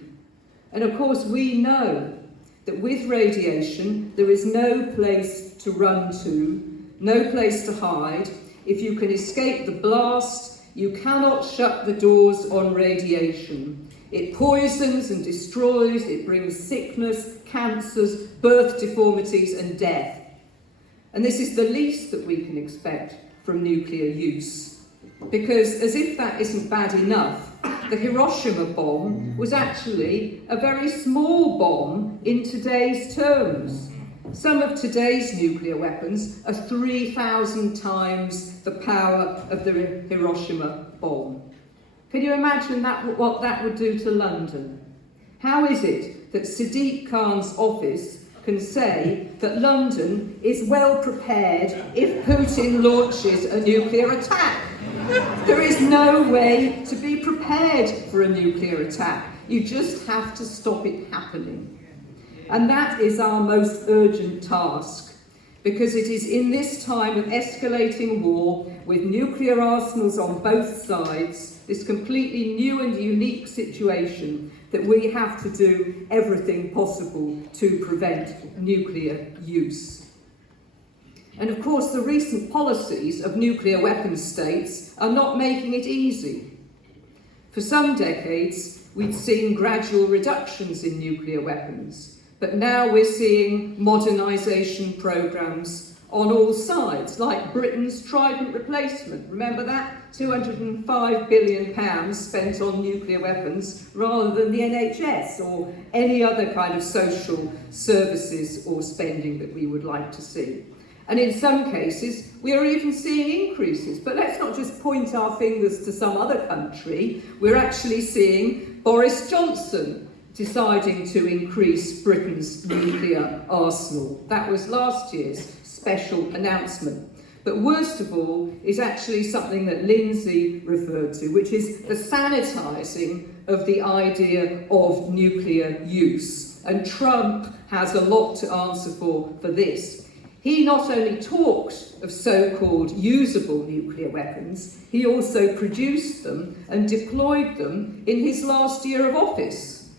And of course, we know that with radiation, there is no place to run to, no place to hide. If you can escape the blast, you cannot shut the doors on radiation. It poisons and destroys, it brings sickness, cancers, birth deformities and death. And this is the least that we can expect from nuclear use. Because as if that isn't bad enough, the Hiroshima bomb was actually a very small bomb in today's terms. Some of today's nuclear weapons are 3,000 times the power of the Hiroshima bomb. Can you imagine what that would do to London? How is it that Sadiq Khan's office can say that London is well prepared if Putin launches a nuclear attack? There is no way to be prepared for a nuclear attack. You just have to stop it happening. And that is our most urgent task, because it is in this time of escalating war, with nuclear arsenals on both sides, this completely new and unique situation, that we have to do everything possible to prevent nuclear use. And of course, the recent policies of nuclear weapons states are not making it easy. For some decades, we'd seen gradual reductions in nuclear weapons. But now we're seeing modernisation programmes on all sides, like Britain's Trident replacement. Remember that? £205 billion spent on nuclear weapons rather than the NHS or any other kind of social services or spending that we would like to see. And in some cases, we are even seeing increases. But let's not just point our fingers to some other country. We're actually seeing Boris Johnson deciding to increase Britain's nuclear arsenal. That was last year's special announcement. But worst of all is actually something that Lindsay referred to, which is the sanitising of the idea of nuclear use. and Trump has a lot to answer for this. He not only talked of so-called usable nuclear weapons, he also produced them and deployed them in his last year of office.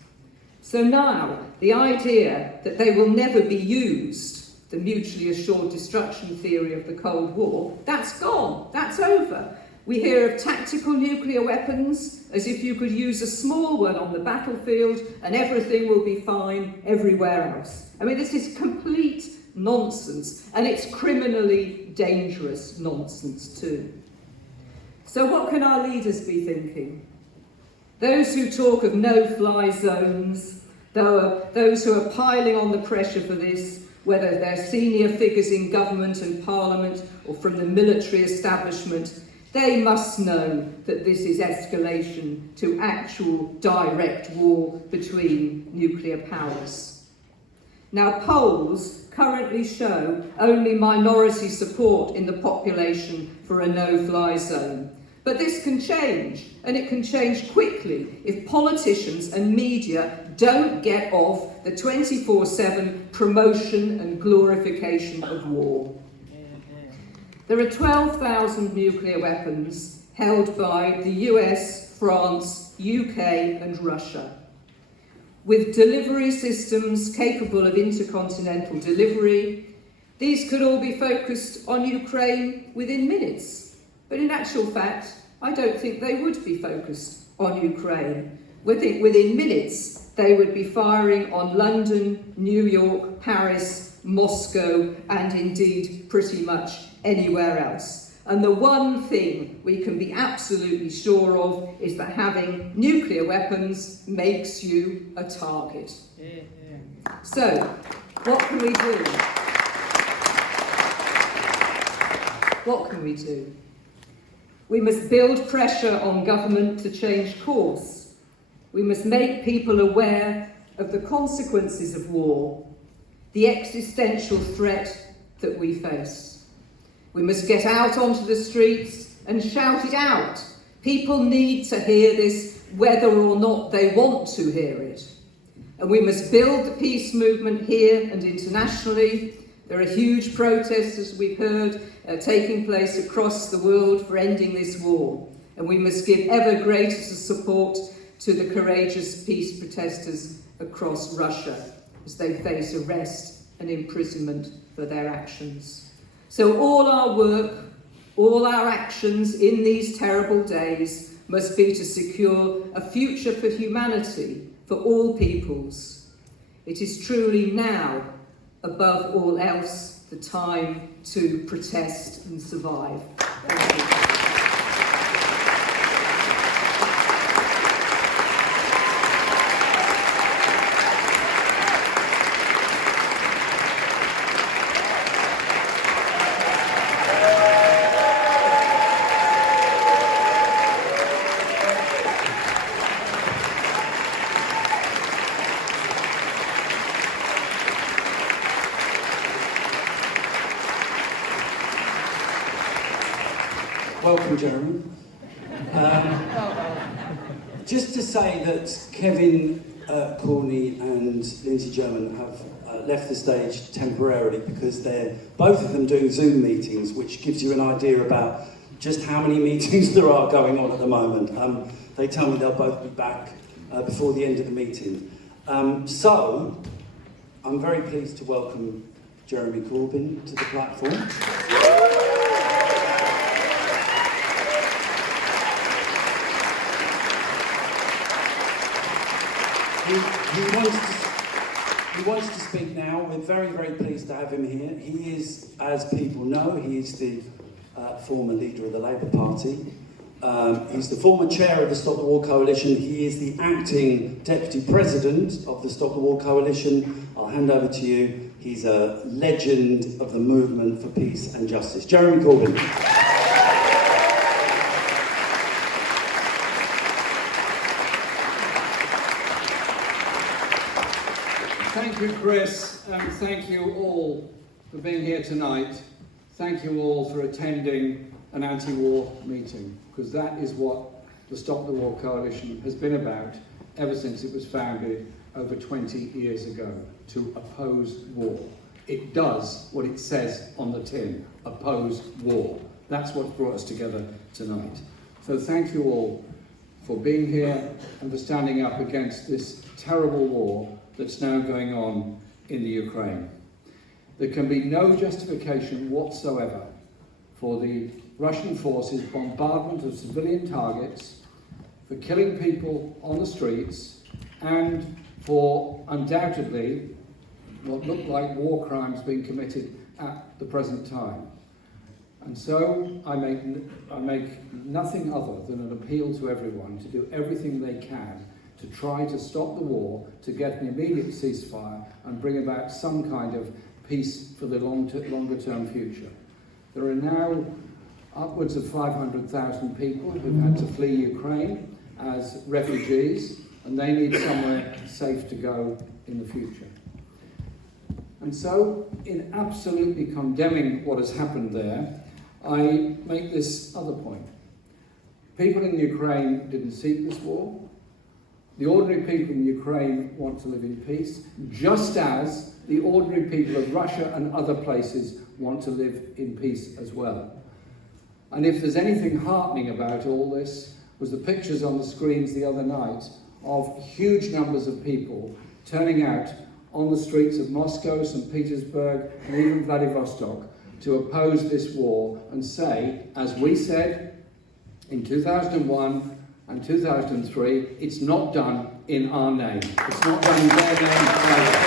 So now, the idea that they will never be used, the mutually assured destruction theory of the Cold War, that's gone, that's over. We hear of tactical nuclear weapons as if you could use a small one on the battlefield and everything will be fine everywhere else. I mean, this is complete nonsense, and it's criminally dangerous nonsense too. So what can our leaders be thinking? Those who talk of no-fly zones, those who are piling on the pressure for this, whether they're senior figures in government and parliament or from the military establishment, they must know that this is escalation to actual direct war between nuclear powers. Now, polls currently show only minority support in the population for a no-fly zone. But this can change, and it can change quickly if politicians and media don't get off the 24/7 promotion and glorification of war. There are 12,000 nuclear weapons held by the US, France, UK and Russia. With delivery systems capable of intercontinental delivery, these could all be focused on Ukraine within minutes. But in actual fact, I don't think they would be focused on Ukraine. Within minutes, they would be firing on London, New York, Paris, Moscow, and indeed pretty much anywhere else. And the one thing we can be absolutely sure of is that having nuclear weapons makes you a target. So, what can we do? What can we do? We must build pressure on government to change course. We must make people aware of the consequences of war, the existential threat that we face. We must get out onto the streets and shout it out. People need to hear this whether or not they want to hear it. And we must build the peace movement here and internationally. There are huge protests, as we've heard, taking place across the world for ending this war. And we must give ever greater support to the courageous peace protesters across Russia as they face arrest and imprisonment for their actions. So all our work, all our actions in these terrible days must be to secure a future for humanity, for all peoples. It is truly now, above all else, the time to protest and survive. Thank you. Welcome, Jeremy. Just to say that Kevin, Courtney and Lindsay German have left the stage temporarily because they're both of them doing Zoom meetings, which gives you an idea about just how many meetings there are going on at the moment. They tell me they'll both be back before the end of the meeting. So, I'm very pleased to welcome Jeremy Corbyn to the platform. He wants to speak now. We're very, very pleased to have him here. He is, as people know, he is the former leader of the Labour Party. He's the former chair of the Stop the War Coalition. He is the acting deputy president of the Stop the War Coalition. I'll hand over to you. He's a legend of the movement for peace and justice. Jeremy Corbyn. Thank you, Chris, and thank you all for being here tonight. Thank you all for attending an anti-war meeting, because that is what the Stop the War Coalition has been about ever since it was founded over 20 years ago to oppose war. It does what it says on the tin, oppose war. That's what brought us together tonight. So thank you all for being here and for standing up against this terrible war that's now going on in the Ukraine. There can be no justification whatsoever for the Russian forces' bombardment of civilian targets, for killing people on the streets, and for undoubtedly what look like war crimes being committed at the present time. And so I make nothing other than an appeal to everyone to do everything they can to try to stop the war, to get an immediate ceasefire and bring about some kind of peace for the longer term future. There are now upwards of 500,000 people who've had to flee Ukraine as refugees, and they need somewhere safe to go in the future. And so, in absolutely condemning what has happened there, I make this other point. People in Ukraine didn't seek this war. The ordinary people in Ukraine want to live in peace, just as the ordinary people of Russia and other places want to live in peace as well. And if there's anything heartening about all this, was the pictures on the screens the other night of huge numbers of people turning out on the streets of Moscow, St. Petersburg, and even Vladivostok to oppose this war and say, as we said in 2001 and 2003, it's not done in our name. It's not done in their name either.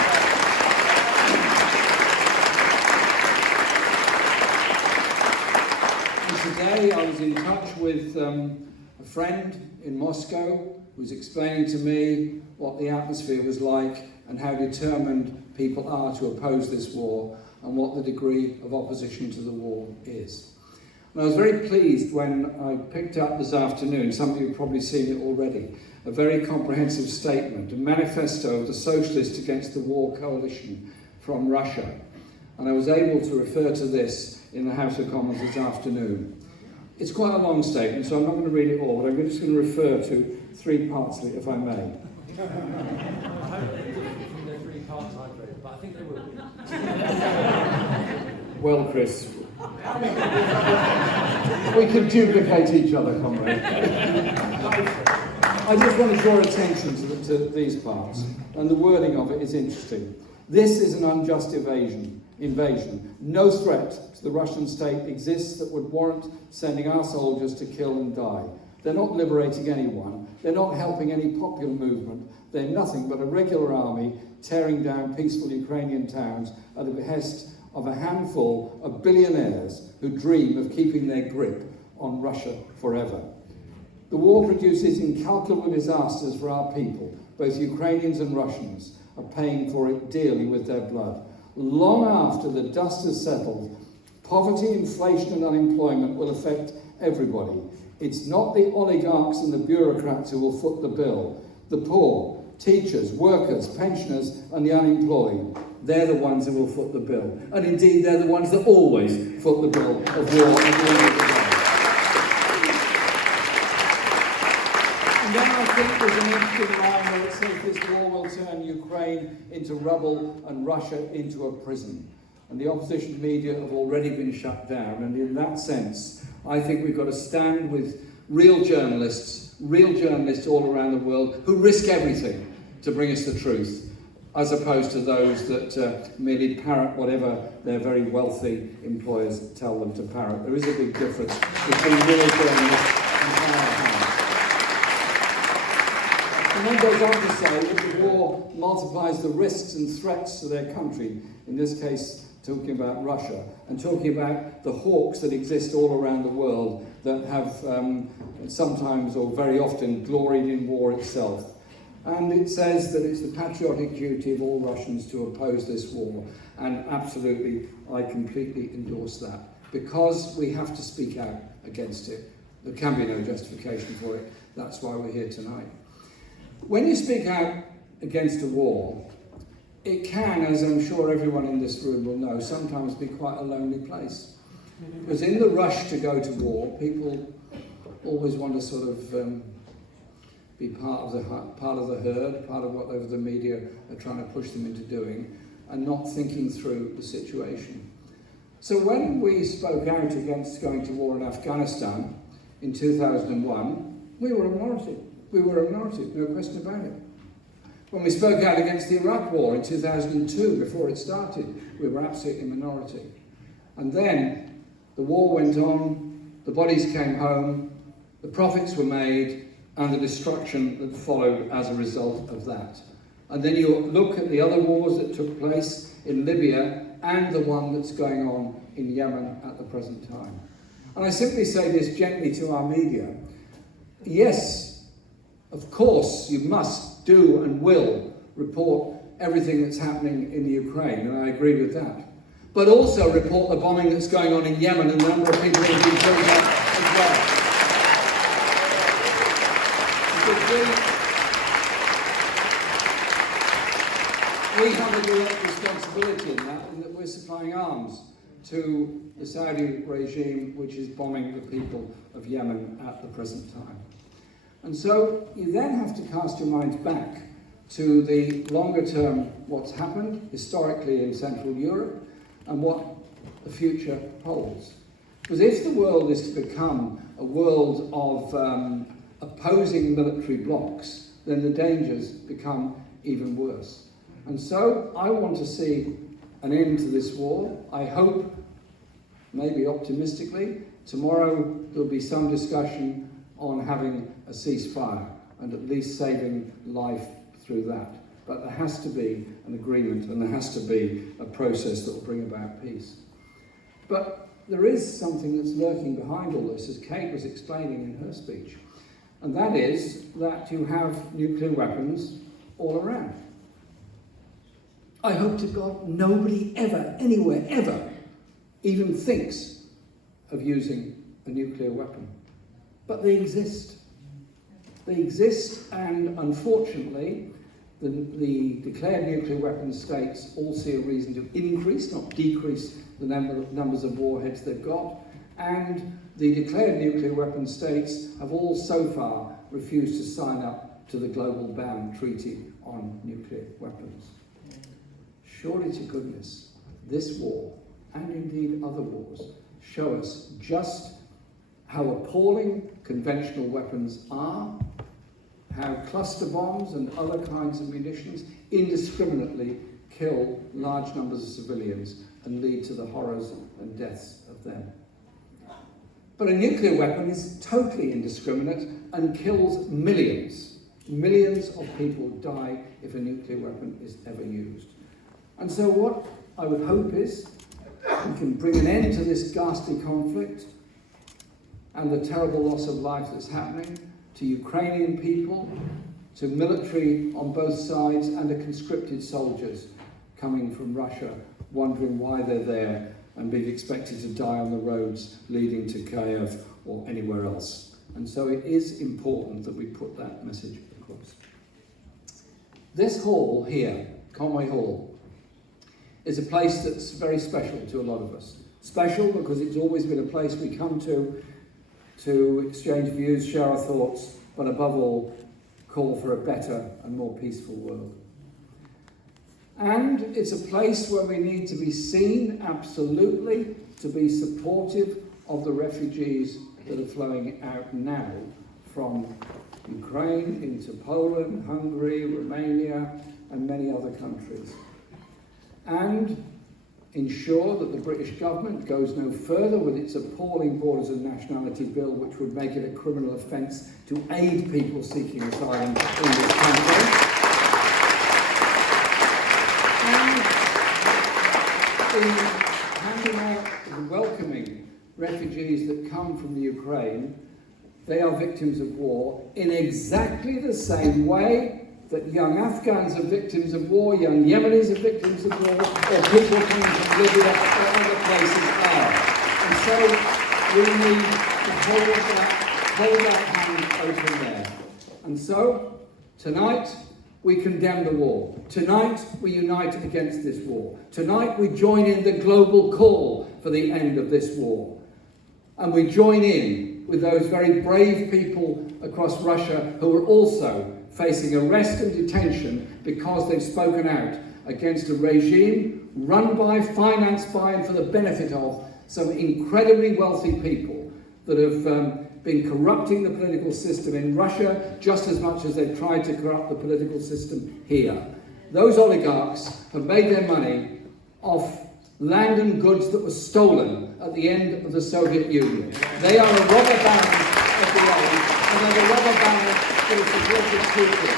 And today I was in touch with a friend in Moscow who was explaining to me what the atmosphere was like and how determined people are to oppose this war and what the degree of opposition to the war is. And I was very pleased when I picked up this afternoon, some of you have probably seen it already, a very comprehensive statement, a manifesto of the Socialists Against the War Coalition from Russia. And I was able to refer to this in the House of Commons this afternoon. It's quite a long statement, so I'm not going to read it all, but I'm just going to refer to 3 parts of it, if I may. I hope they're different from the 3 parts I've read, but I think they will be. Well, Chris, we can duplicate each other, comrade. I just want to draw attention to these parts, and the wording of it is interesting. This is an unjust invasion. No threat to the Russian state exists that would warrant sending our soldiers to kill and die. They're not liberating anyone. They're not helping any popular movement. They're nothing but a regular army tearing down peaceful Ukrainian towns at the behest of a handful of billionaires who dream of keeping their grip on Russia forever. The war produces incalculable disasters for our people. Both Ukrainians and Russians are paying for it dearly with their blood. Long after the dust has settled, poverty, inflation and unemployment will affect everybody. It's not the oligarchs and the bureaucrats who will foot the bill. The poor, teachers, workers, pensioners and the unemployed, they're the ones who will foot the bill. And indeed, they're the ones that always foot the bill of war at the end of the day. And then I think there's an interesting line where it says this war will turn Ukraine into rubble and Russia into a prison. And the opposition media have already been shut down. And in that sense, I think we've got to stand with real journalists all around the world who risk everything to bring us the truth, as opposed to those that merely parrot whatever their very wealthy employers tell them to parrot. There is a big difference between real journalists and powerhouse. And then goes on to say that the war multiplies the risks and threats to their country, in this case talking about Russia, and talking about the hawks that exist all around the world that have sometimes or very often gloried in war itself. And it says that it's the patriotic duty of all Russians to oppose this war, and absolutely I completely endorse that, because we have to speak out against it. There can be no justification for it. That's why we're here tonight. When you speak out against a war, it can, as I'm sure everyone in this room will know, sometimes be quite a lonely place. Because in the rush to go to war, people always want to sort of be part of the herd, part of whatever the media are trying to push them into doing, and not thinking through the situation. So when we spoke out against going to war in Afghanistan in 2001, we were a minority. We were a minority, no question about it. When we spoke out against the Iraq war in 2002, before it started, we were absolutely a minority. And then the war went on, the bodies came home, the profits were made, and the destruction that followed as a result of that. And then you look at the other wars that took place in Libya and the one that's going on in Yemen at the present time. And I simply say this gently to our media. Yes, of course, you must do and will report everything that's happening in the Ukraine, and I agree with that. But also report the bombing that's going on in Yemen and the number of people who have been killed there as well. Because we have a direct responsibility in that we're supplying arms to the Saudi regime, which is bombing the people of Yemen at the present time. And so you then have to cast your minds back to the longer term, what's happened historically in Central Europe and what the future holds. Because if the world is to become a world of opposing military blocs, then the dangers become even worse. And so I want to see an end to this war. I hope, maybe optimistically, tomorrow there'll be some discussion on having a ceasefire and at least saving life through that. But there has to be an agreement and there has to be a process that will bring about peace. But there is something that's lurking behind all this, as Kate was explaining in her speech, and that is that you have nuclear weapons all around. I hope to God nobody ever, anywhere, ever even thinks of using a nuclear weapon. But they exist. They exist, and unfortunately, the declared nuclear weapons states all see a reason to increase, not decrease, the numbers of warheads they've got. And the declared nuclear weapons states have all so far refused to sign up to the Global Ban Treaty on Nuclear Weapons. Surely to goodness, this war, and indeed other wars, show us just how appalling conventional weapons are, how cluster bombs and other kinds of munitions indiscriminately kill large numbers of civilians and lead to the horrors and deaths of them. But a nuclear weapon is totally indiscriminate and kills millions. Millions of people die if a nuclear weapon is ever used. And so what I would hope is we can bring an end to this ghastly conflict and the terrible loss of life that's happening to Ukrainian people, to military on both sides, and to conscripted soldiers coming from Russia, wondering why they're there and being expected to die on the roads leading to Kiev or anywhere else. And so it is important that we put that message across. This hall here, Conway Hall, is a place that's very special to a lot of us. Special because it's always been a place we come to exchange views, share our thoughts, but above all, call for a better and more peaceful world. And it's a place where we need to be seen, absolutely, to be supportive of the refugees that are flowing out now from Ukraine into Poland, Hungary, Romania, and many other countries. And ensure that the British government goes no further with its appalling Borders and Nationality Bill, which would make it a criminal offence to aid people seeking asylum in this country. And in handing out and welcoming refugees that come from the Ukraine, they are victims of war in exactly the same way that young Afghans are victims of war, young Yemenis are victims of war, or people coming from Libya or other places are. And so we need to hold that hand open there. And so, tonight, we condemn the war. Tonight, we unite against this war. Tonight, we join in the global call for the end of this war. And we join in with those very brave people across Russia who are also facing arrest and detention because they've spoken out against a regime run by, financed by, and for the benefit of some incredibly wealthy people that have been corrupting the political system in Russia just as much as they've tried to corrupt the political system here. Those oligarchs have made their money off land and goods that were stolen at the end of the Soviet Union. They are a robber baron of the old, and they're the robber baron that has supported Putin.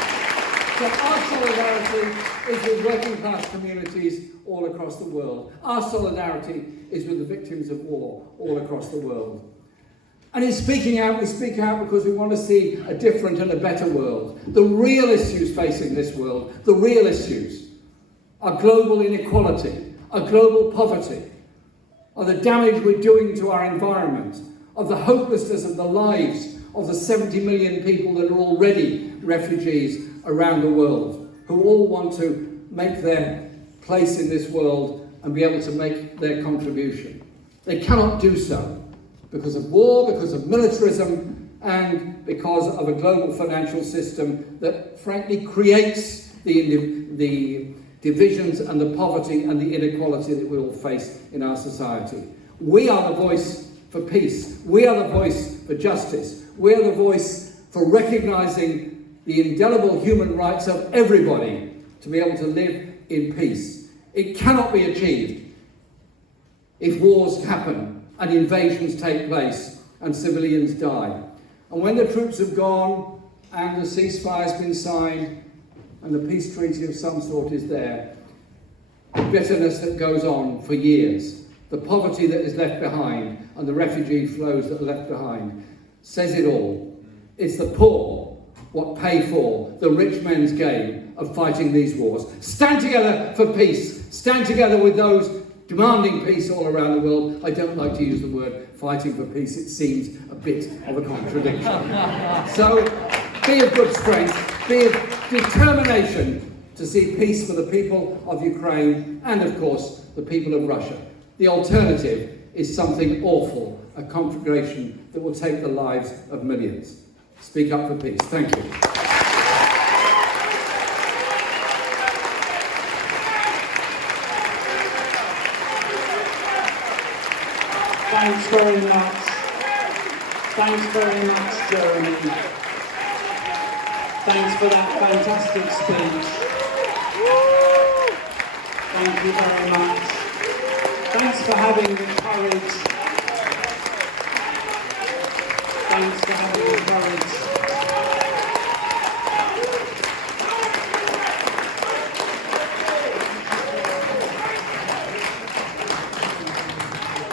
So our solidarity is with working class communities all across the world. Our solidarity is with the victims of war all across the world. And in speaking out, we speak out because we want to see a different and a better world. The real issues facing this world, the real issues, are global inequality, are global poverty, are the damage we're doing to our environment, of the hopelessness of the lives of the 70 million people that are already refugees around the world, who all want to make their place in this world and be able to make their contribution. They cannot do so because of war, because of militarism, and because of a global financial system that frankly creates the divisions and the poverty and the inequality that we all face in our society. We are the voice for peace. We are the voice for justice. We are the voice for recognising the indelible human rights of everybody to be able to live in peace. It cannot be achieved if wars happen and invasions take place and civilians die. And when the troops have gone and the ceasefire's been signed and the peace treaty of some sort is there, the bitterness that goes on for years, the poverty that is left behind, and the refugee flows that are left behind, says it all. It's the poor what pay for the rich men's game of fighting these wars. Stand together for peace. Stand together with those demanding peace all around the world. I don't like to use the word fighting for peace. It seems a bit of a contradiction. So be of good strength, be of determination to see peace for the people of Ukraine and, of course, the people of Russia. The alternative is something awful, a conflagration that will take the lives of millions. Speak up for peace. Thank you. Thanks very much. Thanks very much, Jeremy. Thanks for that fantastic speech. Thank you very much. Thanks for having the courage. Thanks for having the courage.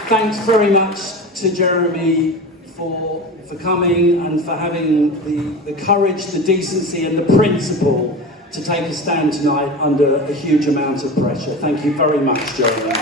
Thanks very much to Jeremy for coming and for having the courage, the decency and the principle to take a stand tonight under a huge amount of pressure. Thank you very much, Jeremy.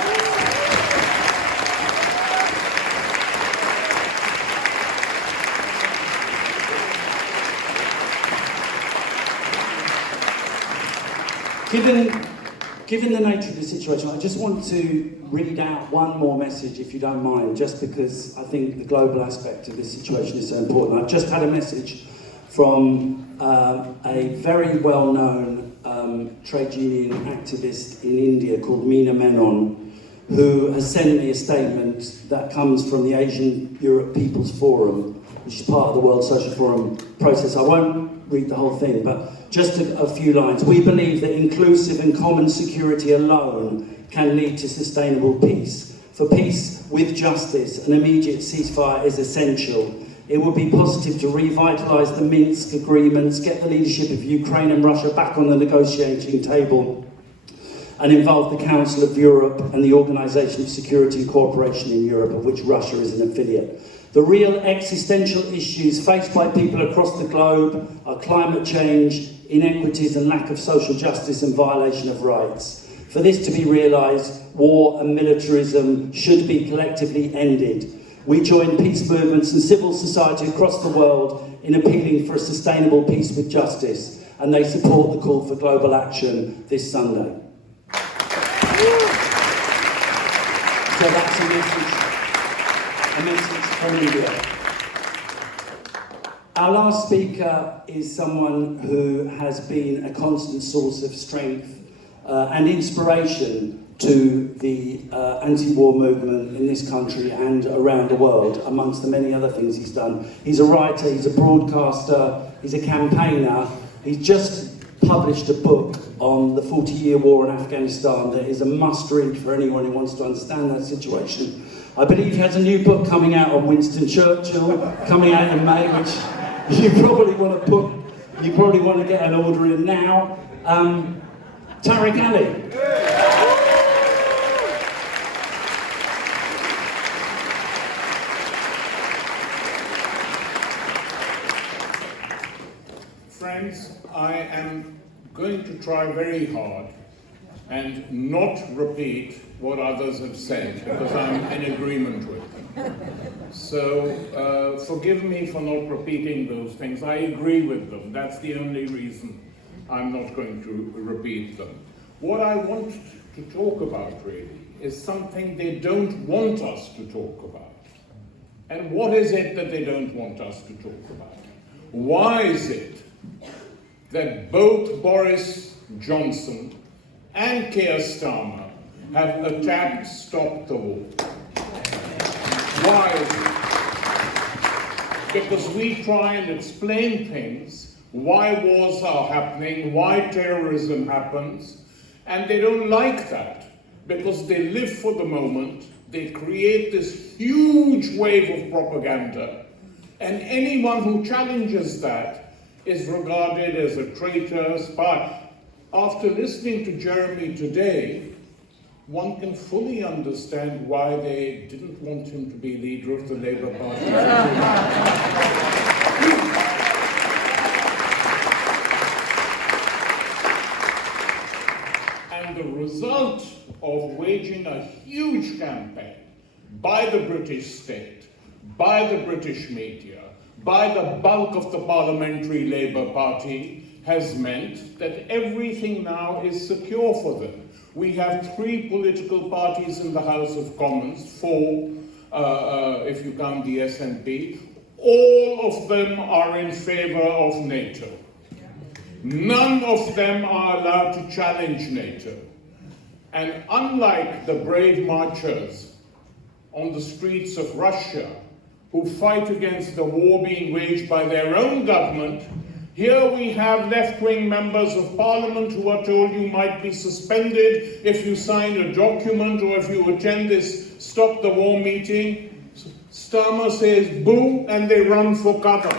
Given the nature of the situation, I just want to read out one more message, if you don't mind, just because I think the global aspect of this situation is so important. I've just had a message from a very well-known trade union activist in India called Meena Menon, who has sent me a statement that comes from the Asian Europe People's Forum, which is part of the World Social Forum process. I won't read the whole thing, but just a few lines. We believe that inclusive and common security alone can lead to sustainable peace. For peace with justice, an immediate ceasefire is essential. It would be positive to revitalise the Minsk agreements, get the leadership of Ukraine and Russia back on the negotiating table, and involve the Council of Europe and the Organisation of Security and Cooperation in Europe, of which Russia is an affiliate. The real existential issues faced by people across the globe are climate change, inequities and lack of social justice and violation of rights. For this to be realised, war and militarism should be collectively ended. We join peace movements and civil society across the world in appealing for a sustainable peace with justice, and they support the call for global action this Sunday. So that's a message. A message from India. Our last speaker is someone who has been a constant source of strength and inspiration to the anti-war movement in this country and around the world, amongst the many other things he's done. He's a writer, he's a broadcaster, he's a campaigner. He's just published a book on the 40-year war in Afghanistan that is a must-read for anyone who wants to understand that situation. I believe he has a new book coming out on Winston Churchill, coming out in May, which you probably want to get an order in now. Tariq Ali. Friends, I am going to try very hard and not repeat what others have said, because I'm in agreement with them. So forgive me for not repeating those things. I agree with them. That's the only reason I'm not going to repeat them. What I want to talk about, really, is something they don't want us to talk about. And what is it that they don't want us to talk about? Why is it that both Boris Johnson and Keir Starmer have attacked Stop the War? Why is it? Because we try and explain things, why wars are happening, why terrorism happens, and they don't like that, because they live for the moment, they create this huge wave of propaganda, and anyone who challenges that is regarded as a traitor, spy. After listening to Jeremy today, one can fully understand why they didn't want him to be leader of the Labour Party. And the result of waging a huge campaign by the British state, by the British media, by the bulk of the Parliamentary Labour Party has meant that everything now is secure for them. We have 3 political parties in the House of Commons, 4 if you count the SNP. All of them are in favour of NATO. None of them are allowed to challenge NATO. And unlike the brave marchers on the streets of Russia, who fight against the war being waged by their own government, here we have left-wing members of parliament who are told you might be suspended if you sign a document or if you attend this Stop the War meeting. Starmer says boo, and they run for cover.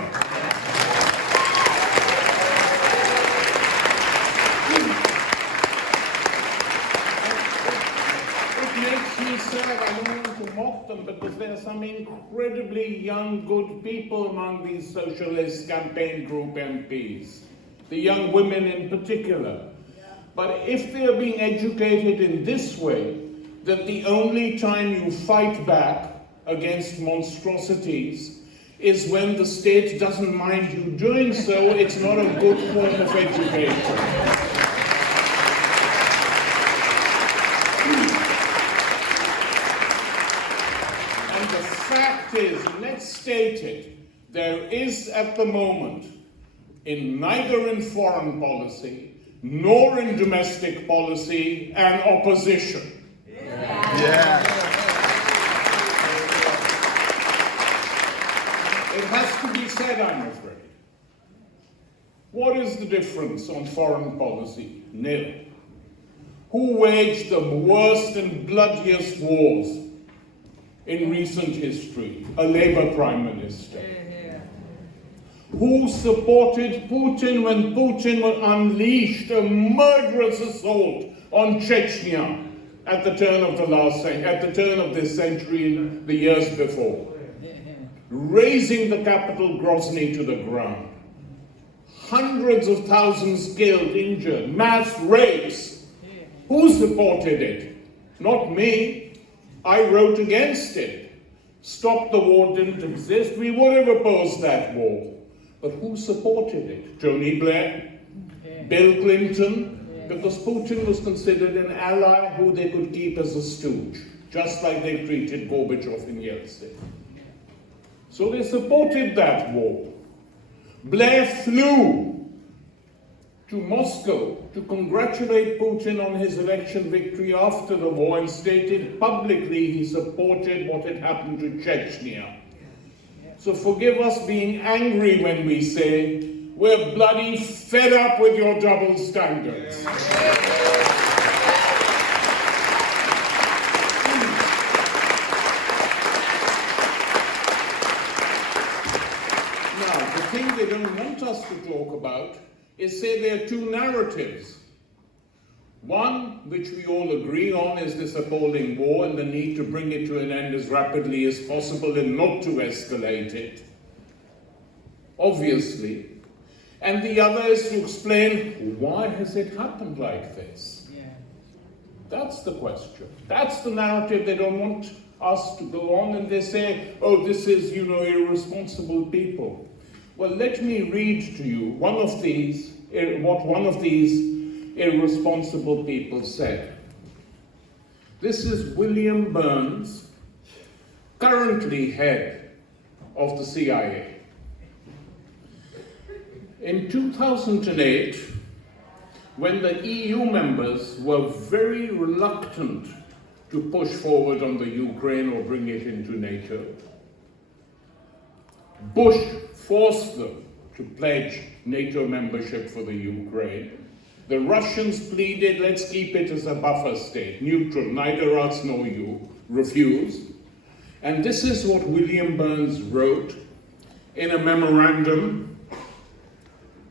Because there are some incredibly young, good people among these socialist campaign group MPs, the young women in particular. But if they are being educated in this way, that the only time you fight back against monstrosities is when the state doesn't mind you doing so, it's not a good form of education. Let's state it, there is at the moment, neither in foreign policy nor in domestic policy, an opposition. Yeah. It has to be said, I'm afraid. What is the difference on foreign policy? Nil. Who waged the worst and bloodiest wars in recent history? A Labour Prime Minister. Who supported Putin when Putin unleashed a murderous assault on Chechnya at the turn of this century and the years before, razing the capital Grozny to the ground. Hundreds of thousands killed, injured, mass rapes. Who supported it? Not me. I wrote against it. Stop the War didn't exist. We would have opposed that war. But who supported it? Tony Blair? Bill Clinton? Because Putin was considered an ally who they could keep as a stooge, just like they treated Gorbachev and Yeltsin. So they supported that war. Blair flew to Moscow to congratulate Putin on his election victory after the war and stated publicly he supported what had happened to Chechnya. So forgive us being angry when we say we're bloody fed up with your double standards. Now, the thing they don't want us to talk about is say there are two narratives. One, which we all agree on, is this appalling war and the need to bring it to an end as rapidly as possible and not to escalate it, obviously. And the other is to explain, why has it happened like this? Yeah. That's the question. That's the narrative they don't want us to go on, and they say, oh, this is, irresponsible people. Well, let me read to you what one of these irresponsible people said. This is William Burns, currently head of the CIA. In 2008, when the EU members were very reluctant to push forward on the Ukraine or bring it into NATO, Bush forced them to pledge NATO membership for the Ukraine. The Russians pleaded, let's keep it as a buffer state, neutral, neither us nor you, refused. And this is what William Burns wrote in a memorandum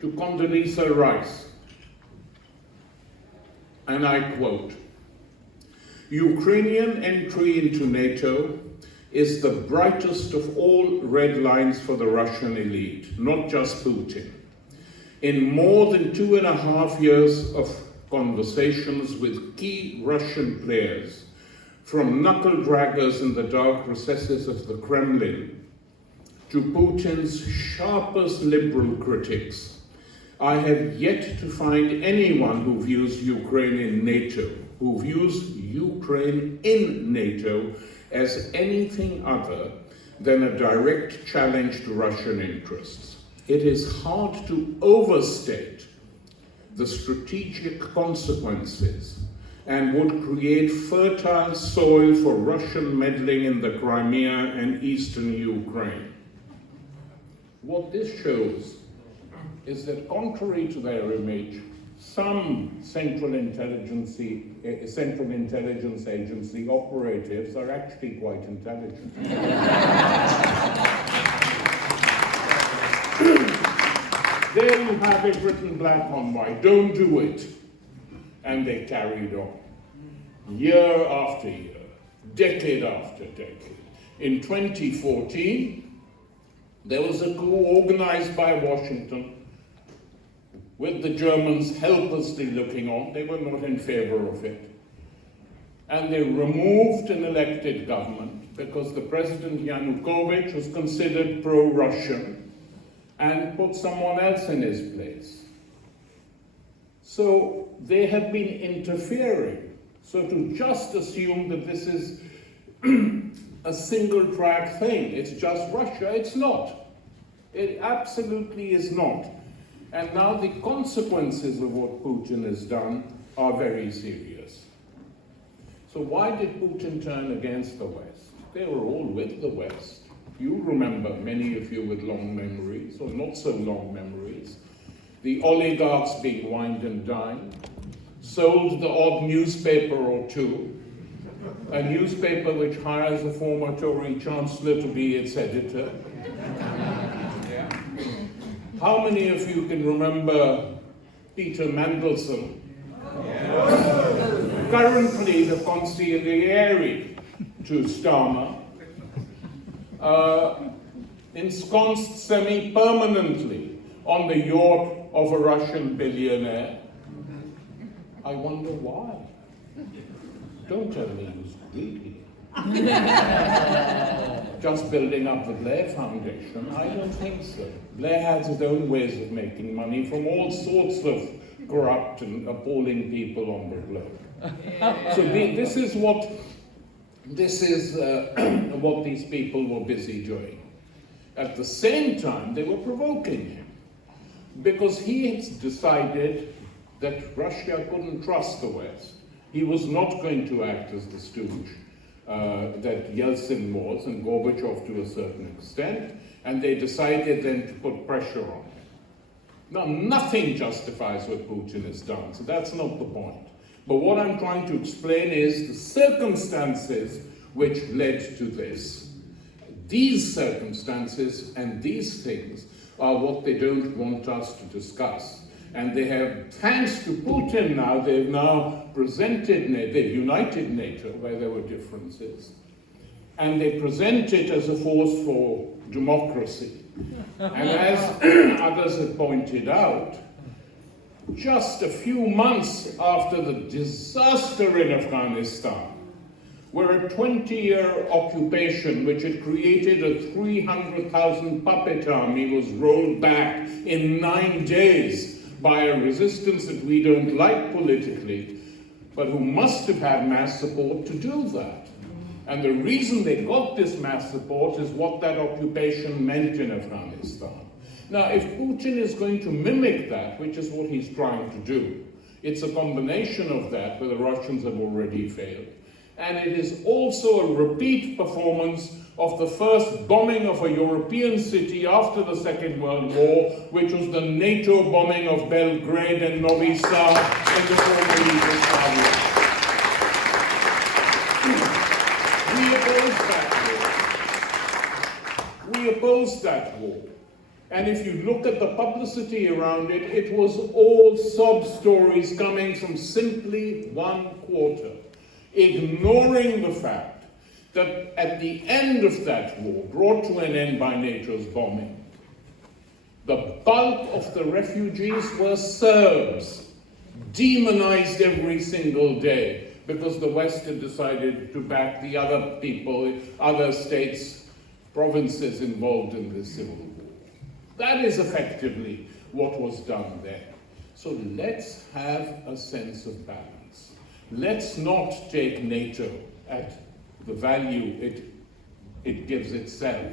to Condoleezza Rice. And I quote, Ukrainian entry into NATO is the brightest of all red lines for the Russian elite, not just Putin. In more than 2.5 years of conversations with key Russian players, from knuckle-draggers in the dark recesses of the Kremlin to Putin's sharpest liberal critics, I have yet to find anyone who views Ukraine in NATO, as anything other than a direct challenge to Russian interests. It is hard to overstate the strategic consequences and would create fertile soil for Russian meddling in the Crimea and eastern Ukraine. What this shows is that contrary to their image, some Central Intelligence Agency operatives are actually quite intelligent. There you have it written black on white, don't do it. And they carried on, year after year, decade after decade. In 2014, there was a coup organized by Washington with the Germans helplessly looking on. They were not in favor of it. And they removed an elected government because the President Yanukovych was considered pro-Russian and put someone else in his place. So they have been interfering. So to just assume that this is a single track thing, it's just Russia, it's not. It absolutely is not. And now the consequences of what Putin has done are very serious. So why did Putin turn against the West? They were all with the West. You remember, many of you with long memories, or not so long memories, the oligarchs being wined and dined, sold the odd newspaper or two, a newspaper which hires a former Tory chancellor to be its editor. Yeah. How many of you can remember Peter Mandelson? Yeah. Currently the consigliere to Starmer, ensconced semi-permanently on the yacht of a Russian billionaire. I wonder why. Don't tell me he was greedy. Just building up the Blair Foundation? I don't think so. Blair has his own ways of making money from all sorts of corrupt and appalling people on the globe. So this is what these people were busy doing. At the same time, they were provoking him, because he had decided that Russia couldn't trust the West. He was not going to act as the stooge that Yeltsin was, and Gorbachev to a certain extent, and they decided then to put pressure on him. Now, nothing justifies what Putin has done, so that's not the point. But what I'm trying to explain is the circumstances which led to this. These circumstances and these things are what they don't want us to discuss. And they have, thanks to Putin now, they've now presented NATO, they've united NATO where there were differences. And they present it as a force for democracy. And as others have pointed out, just a few months after the disaster in Afghanistan, where a 20-year occupation which had created a 300,000 puppet army was rolled back in 9 days by a resistance that we don't like politically, but who must have had mass support to do that. And the reason they got this mass support is what that occupation meant in Afghanistan. Now, if Putin is going to mimic that, which is what he's trying to do, it's a combination of that, where the Russians have already failed. And it is also a repeat performance of the first bombing of a European city after the Second World War, which was the NATO bombing of Belgrade and Novi Sad in the former Yugoslavia. We opposed that war. We opposed that war. And if you look at the publicity around it, it was all sob stories coming from simply one quarter, ignoring the fact that at the end of that war, brought to an end by NATO's bombing, the bulk of the refugees were Serbs, demonized every single day, because the West had decided to back the other people, other states, provinces involved in this civil war. That is effectively what was done there. So let's have a sense of balance. Let's not take NATO at the value it gives itself.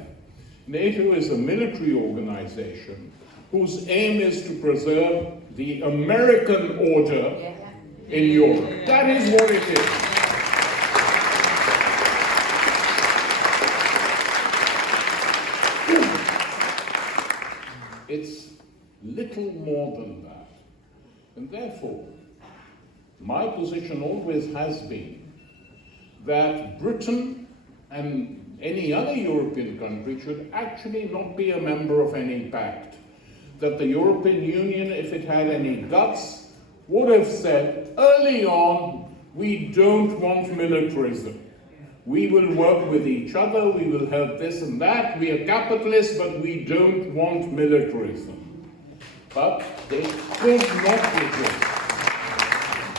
NATO is a military organization whose aim is to preserve the American order in Europe. That is what it is. It's little more than that. And therefore, my position always has been that Britain and any other European country should actually not be a member of any pact. That the European Union, if it had any guts, would have said early on, we don't want militarism. We will work with each other, we will help this and that, we are capitalists, but we don't want militarism. But they could not resist.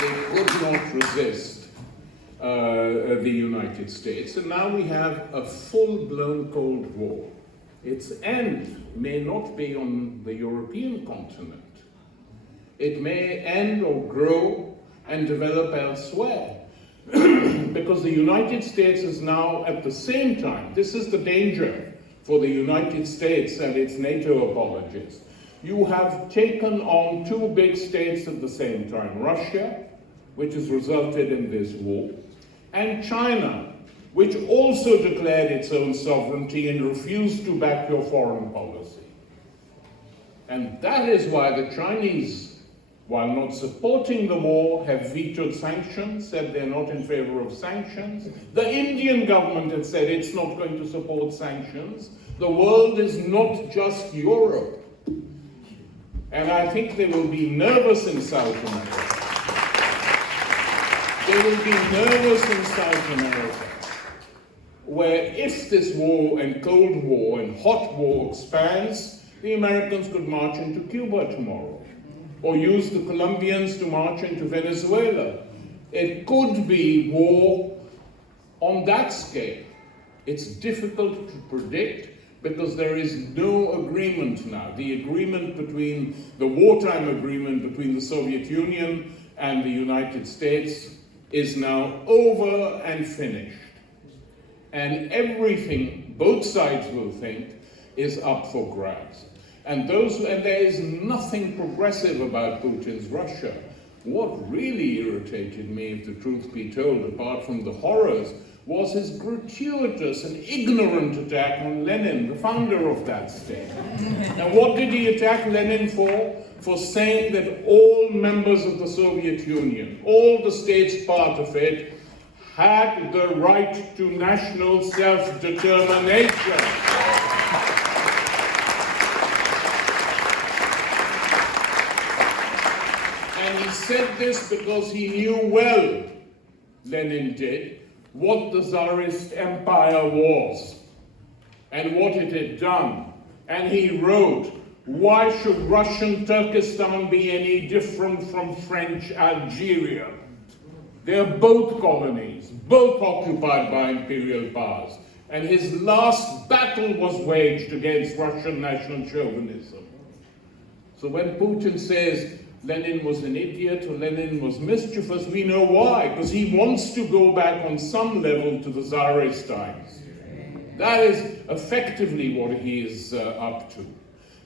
They could not resist the United States. And now we have a full-blown Cold War. Its end may not be on the European continent. It may end or grow and develop elsewhere. Because the United States is now at the same time, this is the danger for the United States and its NATO apologists. You have taken on two big states at the same time, Russia, which has resulted in this war, and China, which also declared its own sovereignty and refused to back your foreign policy. And that is why the Chinese, while not supporting the war, have vetoed sanctions, said they're not in favor of sanctions. The Indian government has said it's not going to support sanctions. The world is not just Europe. And I think they will be nervous in South America. They will be nervous in South America, where if this war and Cold War and hot war expands, the Americans could march into Cuba tomorrow, or use the Colombians to march into Venezuela. It could be war on that scale. It's difficult to predict because there is no agreement now. The agreement between, the wartime agreement between the Soviet Union and the United States is now over and finished. And everything, both sides will think is up for grabs. And there is nothing progressive about Putin's Russia. What really irritated me, if the truth be told, apart from the horrors, was his gratuitous and ignorant attack on Lenin, the founder of that state. And what did he attack Lenin for? For saying that all members of the Soviet Union, all the states part of it, had the right to national self-determination. And he said this because he knew well, Lenin did, what the Tsarist Empire was and what it had done. And he wrote, why should Russian Turkestan be any different from French Algeria? They're both colonies, both occupied by imperial powers. And his last battle was waged against Russian national chauvinism. So when Putin says Lenin was an idiot or Lenin was mischievous, we know why, because he wants to go back on some level to the Tsarist times. That is effectively what he is up to.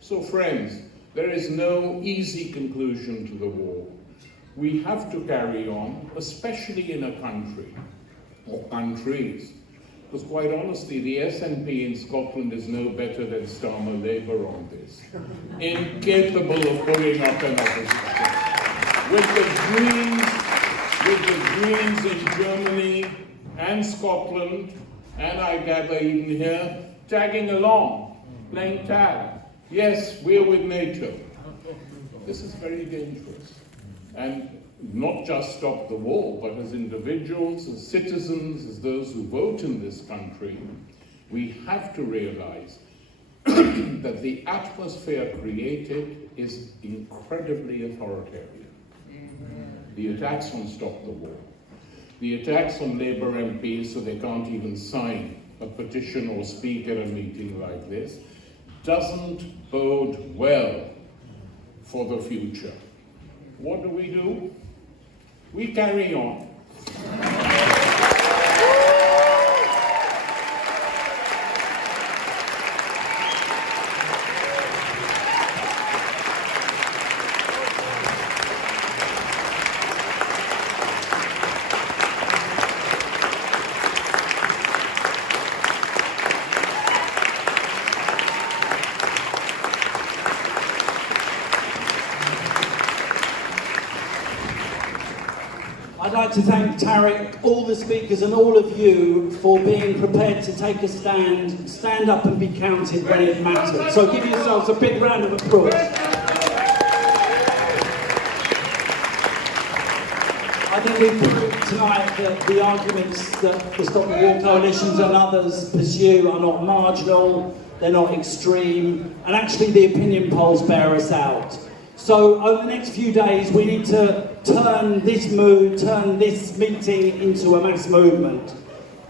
So friends, there is no easy conclusion to the war. We have to carry on, especially in a country, or countries, because quite honestly, the SNP in Scotland is no better than Starmer Labour on this. Incapable of pulling up an opposition. With the Greens in Germany and Scotland, and I gather even here, tagging along, playing tag. Yes, we're with NATO. This is very dangerous. And not just stop the war, but as individuals, as citizens, as those who vote in this country, we have to realize that the atmosphere created is incredibly authoritarian. The attacks on Stop the War, the attacks on Labour MPs so they can't even sign a petition or speak at a meeting like this, doesn't bode well for the future. What do? We carry on. I'd like to thank Tarek, all the speakers and all of you for being prepared to take a stand up and be counted when it matters. So give yourselves a big round of applause. I think we've proved tonight that the arguments that the Stop the War coalitions and others pursue are not marginal, they're not extreme, and actually the opinion polls bear us out. So over the next few days, we need to turn this meeting into a mass movement.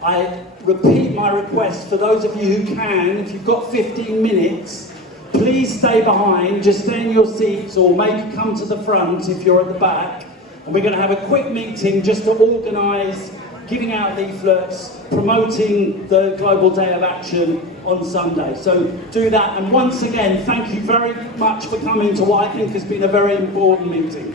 I repeat my request for those of you who can, if you've got 15 minutes, please stay behind, just stay in your seats or maybe come to the front if you're at the back. And we're going to have a quick meeting just to organise giving out leaflets, promoting the Global Day of Action on Sunday. So do that, and once again, thank you very much for coming to what I think has been a very important meeting.